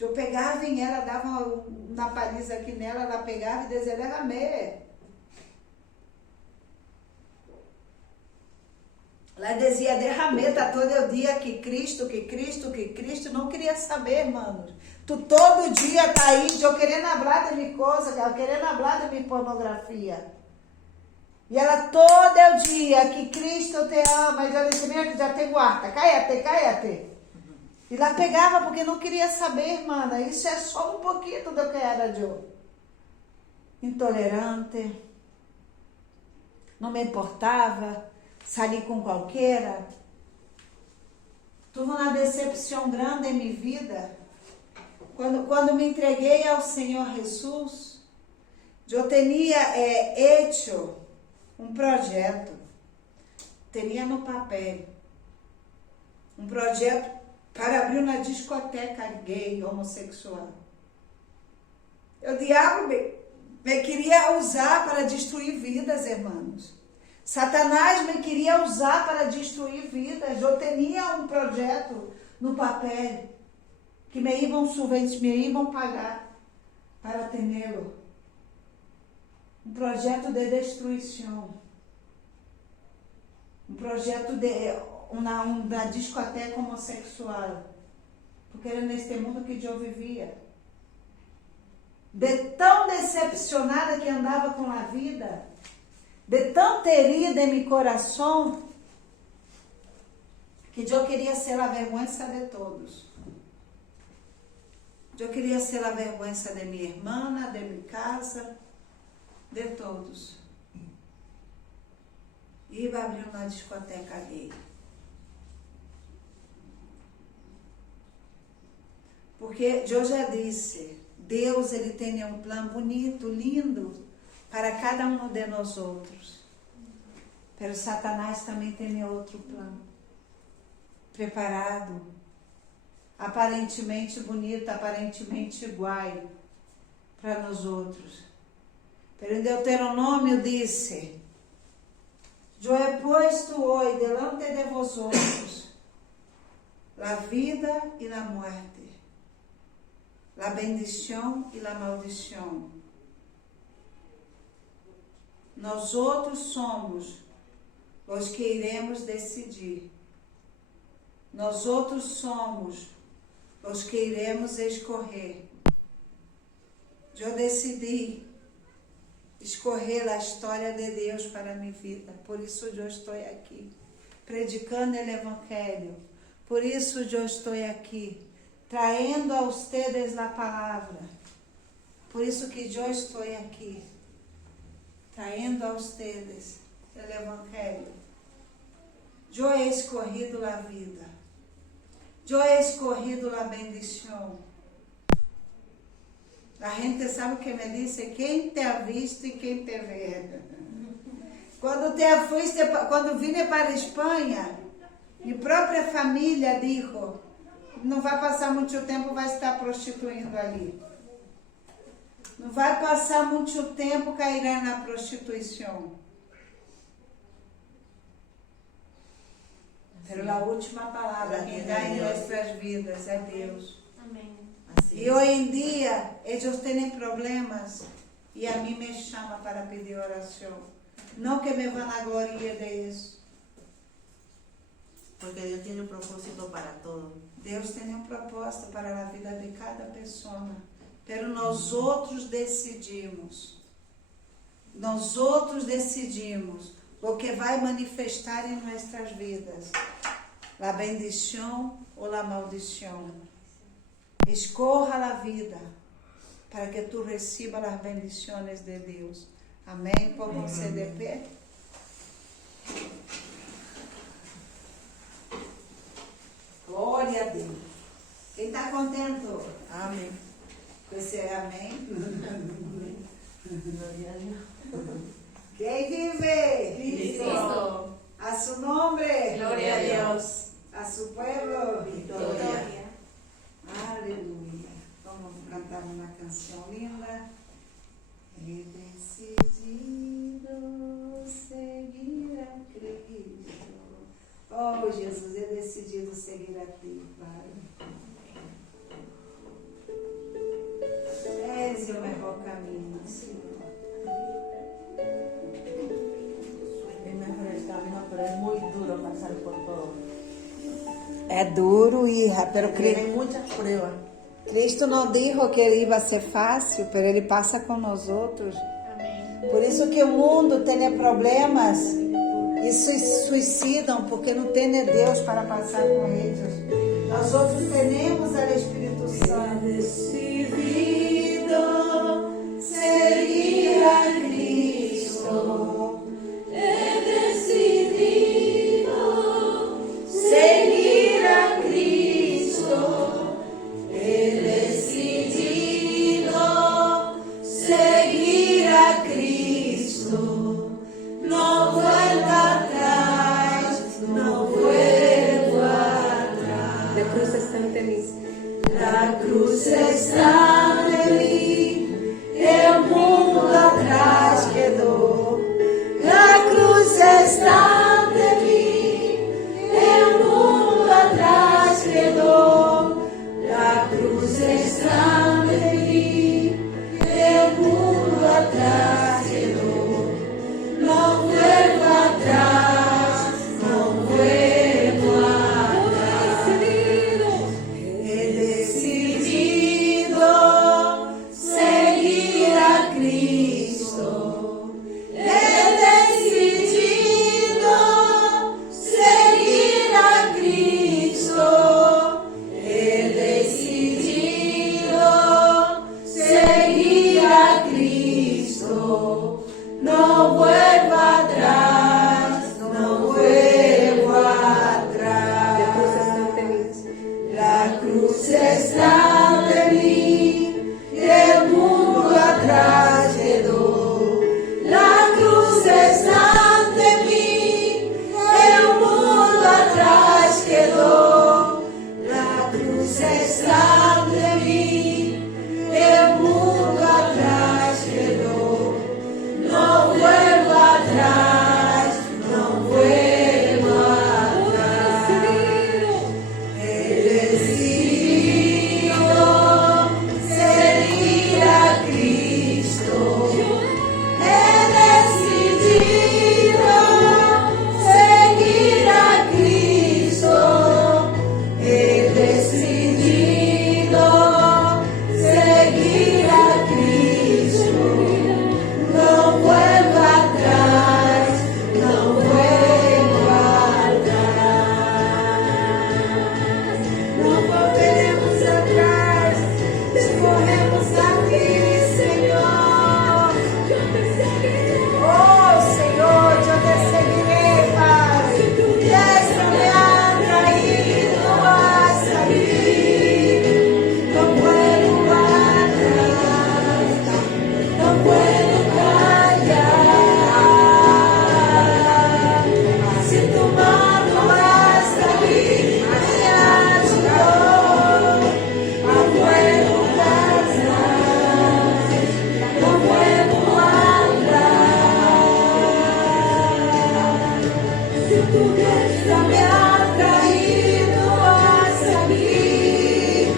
eu pegava em ela, dava uma paliza aqui nela, ela pegava e dizia, derramei. Ela dizia, derramei, tá todo o dia que Cristo, não queria saber, mano. Tu todo dia tá aí, eu querendo falar de minha coisa, eu querendo falar de minha pornografia. E ela todo o dia que Cristo te ama, e eu disse, mira que já te guarda, cállate. E ela pegava porque não queria saber, mana, isso é só um pouquinho do que era eu. Intolerante, não me importava, saí com qualquer. Tive uma decepção grande em minha vida. Quando me entreguei ao Senhor Jesus, eu tinha hecho um projeto, tinha no papel, um projeto para abrir uma discoteca gay, homossexual. O diabo me queria usar para destruir vidas, irmãos. Satanás me queria usar para destruir vidas. Eu tinha um projeto no papel que me iam pagar para tê-lo. Um projeto de destruição. Um projeto de uma discoteca homossexual. Porque era neste mundo que eu vivia. De tão decepcionada que andava com a vida, de tão herida em meu coração, que eu queria ser a vergonha de todos. Eu queria ser a vergonha de minha irmã, de minha casa, de todos. E ia abrir uma discoteca gay. Porque eu já disse, Deus ele tem um plano bonito, lindo, para cada um de nós outros. Mas Satanás também tem outro plano. Preparado, aparentemente bonito, aparentemente igual para nós outros. Pero em Deuteronômio disse, eu he puesto hoje delante de vosotros a vida e a morte, a bendição e a maldição. Nós outros somos os que iremos decidir. Nós outros somos os que iremos escolher. Eu decidi escolher a história de Deus para a minha vida. Por isso eu estou aqui, predicando o Evangelho. Por isso eu estou aqui, traindo a vocês a palavra. Por isso que eu estou aqui, traindo a vocês o Evangelho. Eu he escolhido a vida. Eu he escolhido a bendição. A gente sabe o que me disse? Quem te ha visto e quem te vê. Quando vim para a Espanha, minha própria família disse, não vai passar muito tempo, vai estar prostituindo ali. Não vai passar muito tempo, cairá na prostituição. Pero a última palavra que dá em nossas vidas é Deus. Amém. E hoje em dia, eles têm problemas e a mim me chama para pedir oração. Não que me vanaglorie de isso. Porque Deus tem propósito para todo. Deus tem propósito para a vida de cada pessoa. Pero nós outros decidimos. Nós outros decidimos o que vai manifestar em nossas vidas. A bendição ou a maldição. Escorra a vida para que tu receba as bendições de Deus. Amém? Podem ser de pé? Glória a Deus. Quem está contente? Amém. Com esse amém? Glória a Deus. Quem vive? Cristo. A su nombre. Gloria a Dios. A su pueblo. Victoria. Aleluia. Vamos cantar uma canção linda. He decidido seguir a Cristo. Oh, Jesus, he decidido seguir a Ti, Pai. És o melhor caminho, Senhor. Es mejor el camino, pero es muy duro pasar por todo. É duro, hija, pero Tienen muchas pruebas. Cristo não dijo que ele ia ser fácil, pero ele passa com nós outros. Amén. Por isso que o mundo tem problemas e se suicidam, porque não tem Deus para passar com eles. Nós outros temos o Espírito Santo. Decidido seguir a Cristo. He decidido seguir a Cristo. He decidido seguir a Cristo. No vuelva atrás, no vuelva atrás. La cruz está ante mí. La cruz está ante mí, el mundo atrás quedó. La cruz está ante mí, el mundo atrás quedó. La cruz está ante mí, el mundo atrás quedó. No vuelvo atrás, no vuelvo atrás. He decidido seguir a Cristo. He decidido seguir a Cristo. He decidido seguir a Cristo. No vuelvo atrás, no vuelvo atrás. La cruz está ante mí. La cruz está ante mí, el mundo atrás quedó. La cruz está ante mí, el mundo atrás quedó. La cruz está ante mí, el mundo atrás quedó. No vuelvo atrás, no vuelvo atrás. He decidido seguir a Cristo. He decidido seguir a Cristo. He decidido seguir a Cristo. No vuelvo atrás, no vuelvo atrás. No volveremos atrás, corremos aquí, Señor. Oh, Señor, yo te seguiré, Padre. Esto me ha traído hasta aquí. No vuelvo atrás, no puedo callar. Si tu mano hasta aquí me ayudó, no vuelvo atrás, no vuelvo atrás. Si tu diestra me ha traído hasta aquí,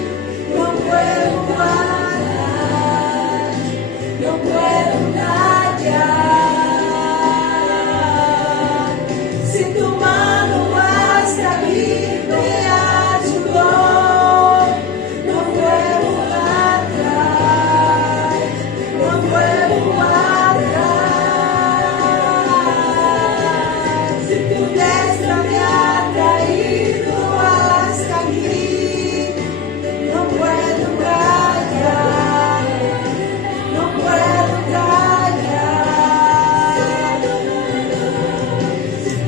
no vuelvo atrás, no puedo callar. Si tu mano hasta aquí me ayudó, no vuelvo atrás, no vuelvo atrás. Si tu diestra me ha traído hasta aquí, no puedo callar, no puedo callar.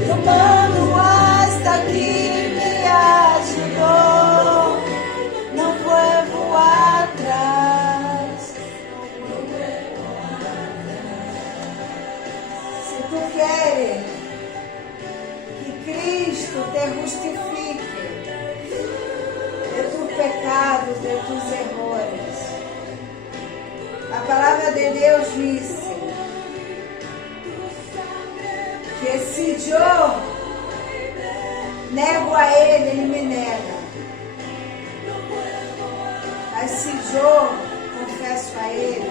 Tu mano hasta aquí me ayudó, no vuelvo atrás, no vuelvo atrás. Si tú quieres que Cristo te justifique de tus pecados, de tus errores, a palavra de Deus diz que se eu nego a Ele, Ele me nega. Mas se eu confesso a Ele,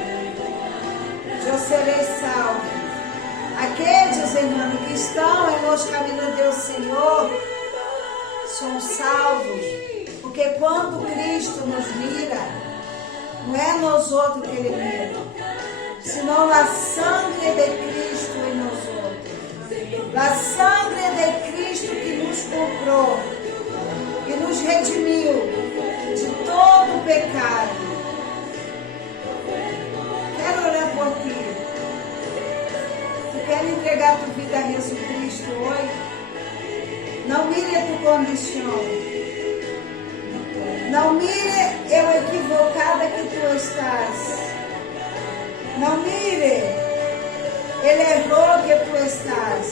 eu serei salvo. Aqueles, irmãos, que estão em los caminhos do Senhor, são salvos. Porque quando Cristo nos mira, não é nós outros que Ele mira, senão a sangre de Cristo em nós outros. A sangre de Cristo que nos comprou, que nos redimiu de todo pecado. Quero orar por ti. Tu quer entregar tua vida a Jesus Cristo hoje? Não mire a tua condição. Não mire eu equivocada que tu estás. Não mire ele errou que tu estás.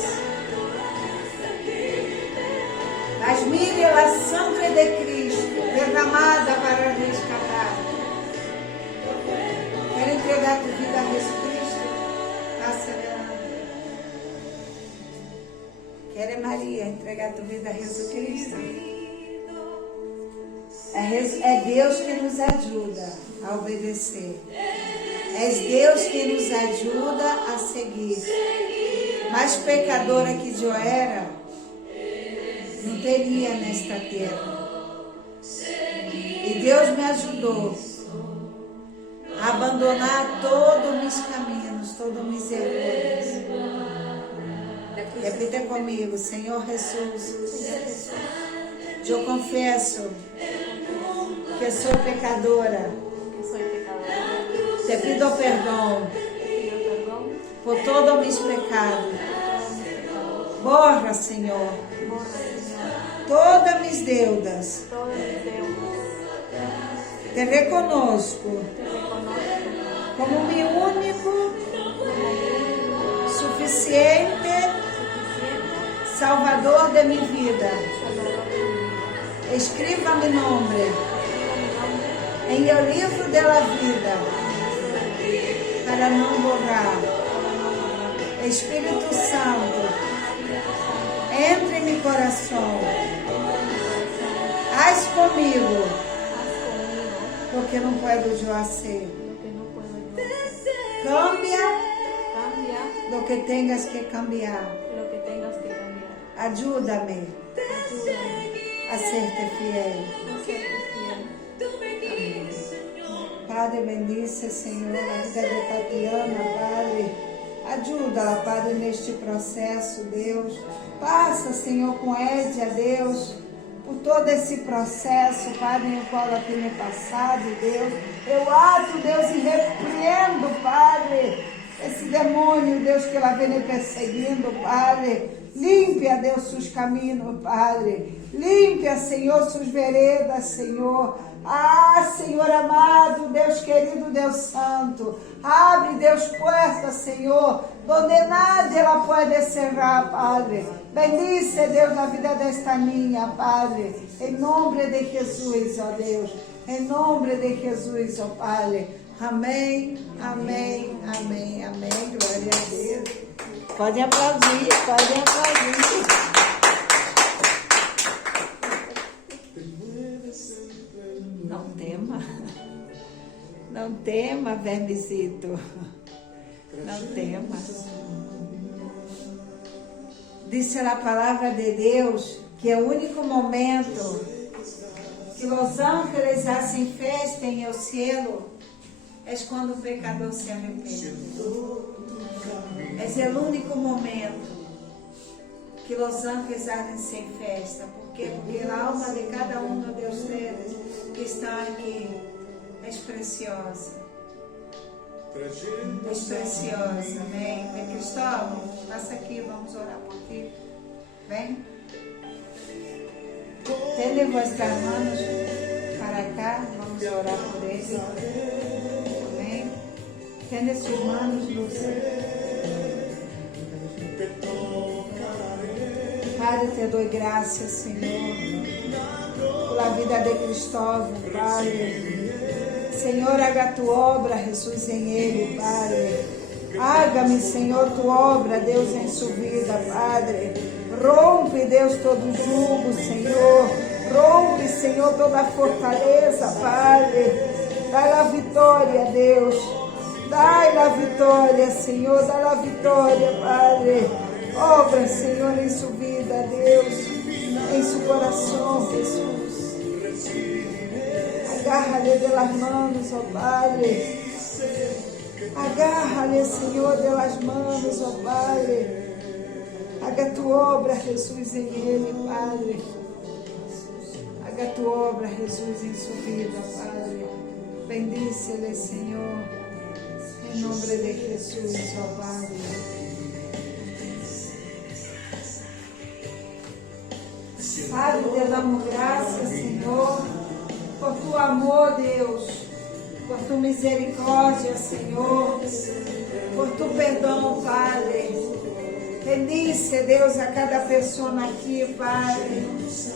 Mas mire a sangre de Cristo derramada para resgatar. Quer entregar tua vida a Jesus Cristo? Passe adiante. Quer Maria entregar tua vida a Jesus Cristo? É Deus que nos ajuda a obedecer. É Deus que nos ajuda a seguir. Mais pecadora que eu era, não teria nesta terra. E Deus me ajudou a abandonar todos os caminhos, todos os erros. Repita comigo, Senhor Jesus, eu confesso que sou pecadora. Te pido perdão por todos os meus pecados. Borra, Senhor, todas minhas deudas. Te reconozco como meu único, suficiente Salvador de minha vida. Escreva meu nome em el livro da vida, para não borrar. Espírito Santo, entre em meu coração. Haz comigo lo que não puedo eu hacer. Cambia lo que tengas que cambiar. Ajuda-me a ser-te fiel. Padre, bendice, Senhor, a vida de Tatiana, Padre. Ajuda-la, Padre, neste processo, Deus. Passa, Senhor, com Édia, Deus, por todo esse processo, Padre, no qual ela tem passado, Deus. Eu ato, Deus, e repreendo, Padre, esse demônio, Deus, que ela vem perseguindo, Padre. Limpia, Deus, seus caminhos, Padre. Limpia, Senhor, suas veredas, Senhor. Ah, Senhor amado, Deus querido, Deus santo. Abre, Deus, portas, Senhor, donde nada ela pode cerrar, Padre. Bendice, Deus, na vida desta minha, Padre. Em nome de Jesus, ó Deus. Em nome de Jesus, ó Padre. Amém, amém, amém, amém. Glória a Deus. Podem aplaudir, podem aplaudir. Não tema, verbezito. Não tema. Disse a palavra de Deus que é o único momento que os ángeles hacen festa em el cielo é quando o pecador se arrepende. É o único momento que os ángeles hacen festa. ¿Por quê? Porque a alma de cada um de vocês que está aqui é preciosa. É preciosa, amém? Vem, Cristóvão, passa aqui, vamos orar por ti. Vem. Tende vuestras manos para cá, vamos orar por ele. Amém? Tende suas manos no céu. Padre, te dou graças, Senhor, pela vida de Cristóvão, Padre. Senhor, haga tu obra, Jesus, em ele, Padre. Haga-me, Senhor, tu obra, Deus, em sua vida, Padre. Rompe, Deus, todo jugo, Senhor. Rompe, Senhor, toda fortaleza, Padre. Dá a vitória, Deus. Dai a vitória, Senhor, dá a vitória, Padre. Obra, Senhor, em sua vida, Deus, em seu coração, Jesus. Agárrale de las manos, ó Padre. Agárrale, Senhor, de las manos, ó Padre. Haga tu obra, Jesus, em ele, Padre. Haga tu obra, Jesus, em sua vida, Padre. Bendice-lhe, Senhor. Em nome de Jesus, ó Padre. Padre, te damos graças, Senhor, por tu amor, Deus, por tu misericórdia, Senhor, por tu perdão, Padre. Bendice, Deus, a cada pessoa aqui, Padre.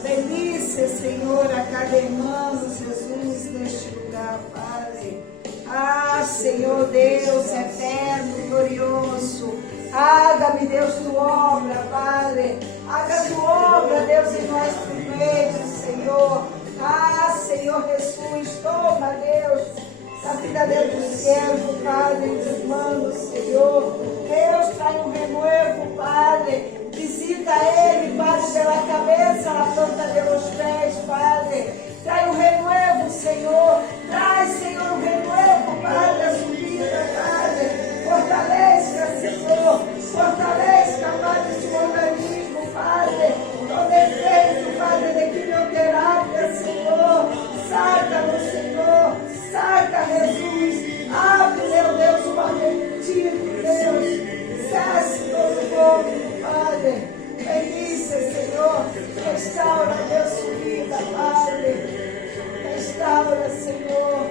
Bendice, Senhor, a cada irmão, Jesus, neste lugar, Padre. Ah, Senhor Deus, eterno, glorioso. Haga-me, Deus, tua obra, Padre. Haga tua obra, Deus, em nós primeiro, Senhor. Ah, Senhor Jesus, toma, Deus, a vida dentro do servo, Padre, dos manos, Senhor. Deus, traz um renovo, Padre. Visita ele, Padre, pela cabeça, a planta dos pés, Padre. Traz um renovo, Senhor. Traz, Senhor, um renovo, Padre, a sua vida, Padre. Fortaleça, Senhor. Fortaleça, Padre, seu organismo, Padre. O defeito, Padre, de quimioterapia, Senhor. Saca-no, Senhor. Saca, Jesus. Abre, meu Deus, o apetite, Deus. Cesse todo o fogo, Padre. Bendice, Senhor. Restaura, Deus, sua vida, Padre. Restaura, Senhor.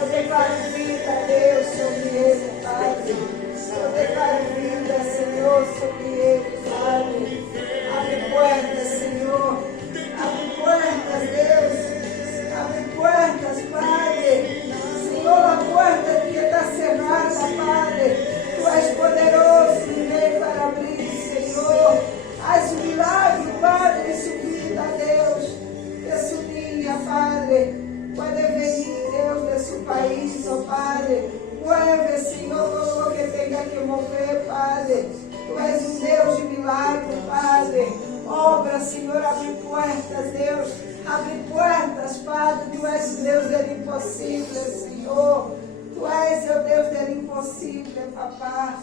Eu declaro vida, Deus, sobre ele, Padre. Eu declaro vida, Senhor, sobre ele, Padre. Abre portas, Senhor. Abre portas, Deus. Abre portas, Padre. Senhor, a porta que está cerrada, Padre. Tu és poderoso e vem para abrir, Senhor. Haz um milagre, Padre, em sua vida, Deus. De sua linha, Padre. Pode venir, Deus, de seu país, ó Padre. Mueve, Senhor, todo o que tenha que mover, Padre. Tu és um Deus de milagre, Padre. Obra, Senhor, abre portas, Deus. Abre portas, Padre. Tu és o Deus do impossível, Senhor. Tu és o Deus do impossível, papá.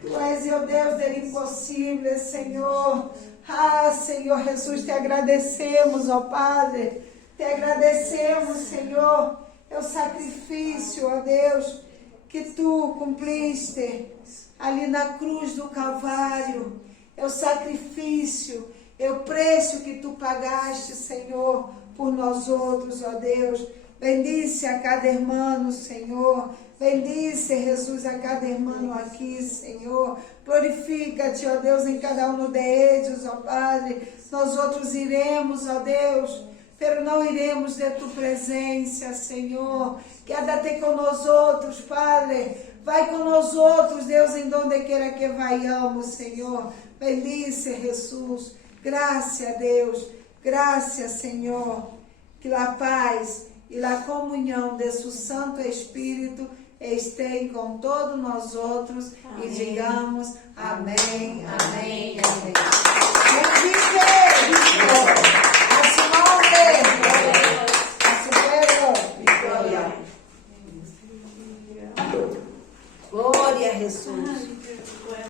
Tu és o Deus do impossível, Senhor. Ah, Senhor Jesus, te agradecemos, ó Padre. Te agradecemos, Senhor, é o sacrifício, ó Deus, que Tu cumpriste ali na cruz do Calvário. É o sacrifício, é o preço que Tu pagaste, Senhor, por nós outros, ó Deus. Bendice a cada irmão, Senhor. Bendice, Jesus, a cada irmão aqui, Senhor. Glorifica-te, ó Deus, em cada um deles, ó Padre. Nós outros iremos, ó Deus, pero não iremos de tu presença, Senhor. Quédate com nós outros, Padre. Vai com nós outros, Deus, em donde queira que vayamos, Senhor. Bendice, Jesus. Graças a Deus. Graças, Senhor. Que a paz e a comunhão de seu Santo Espírito estejam com todos nós outros. Amém. E digamos amém, amém, amém. Glória a Jesus.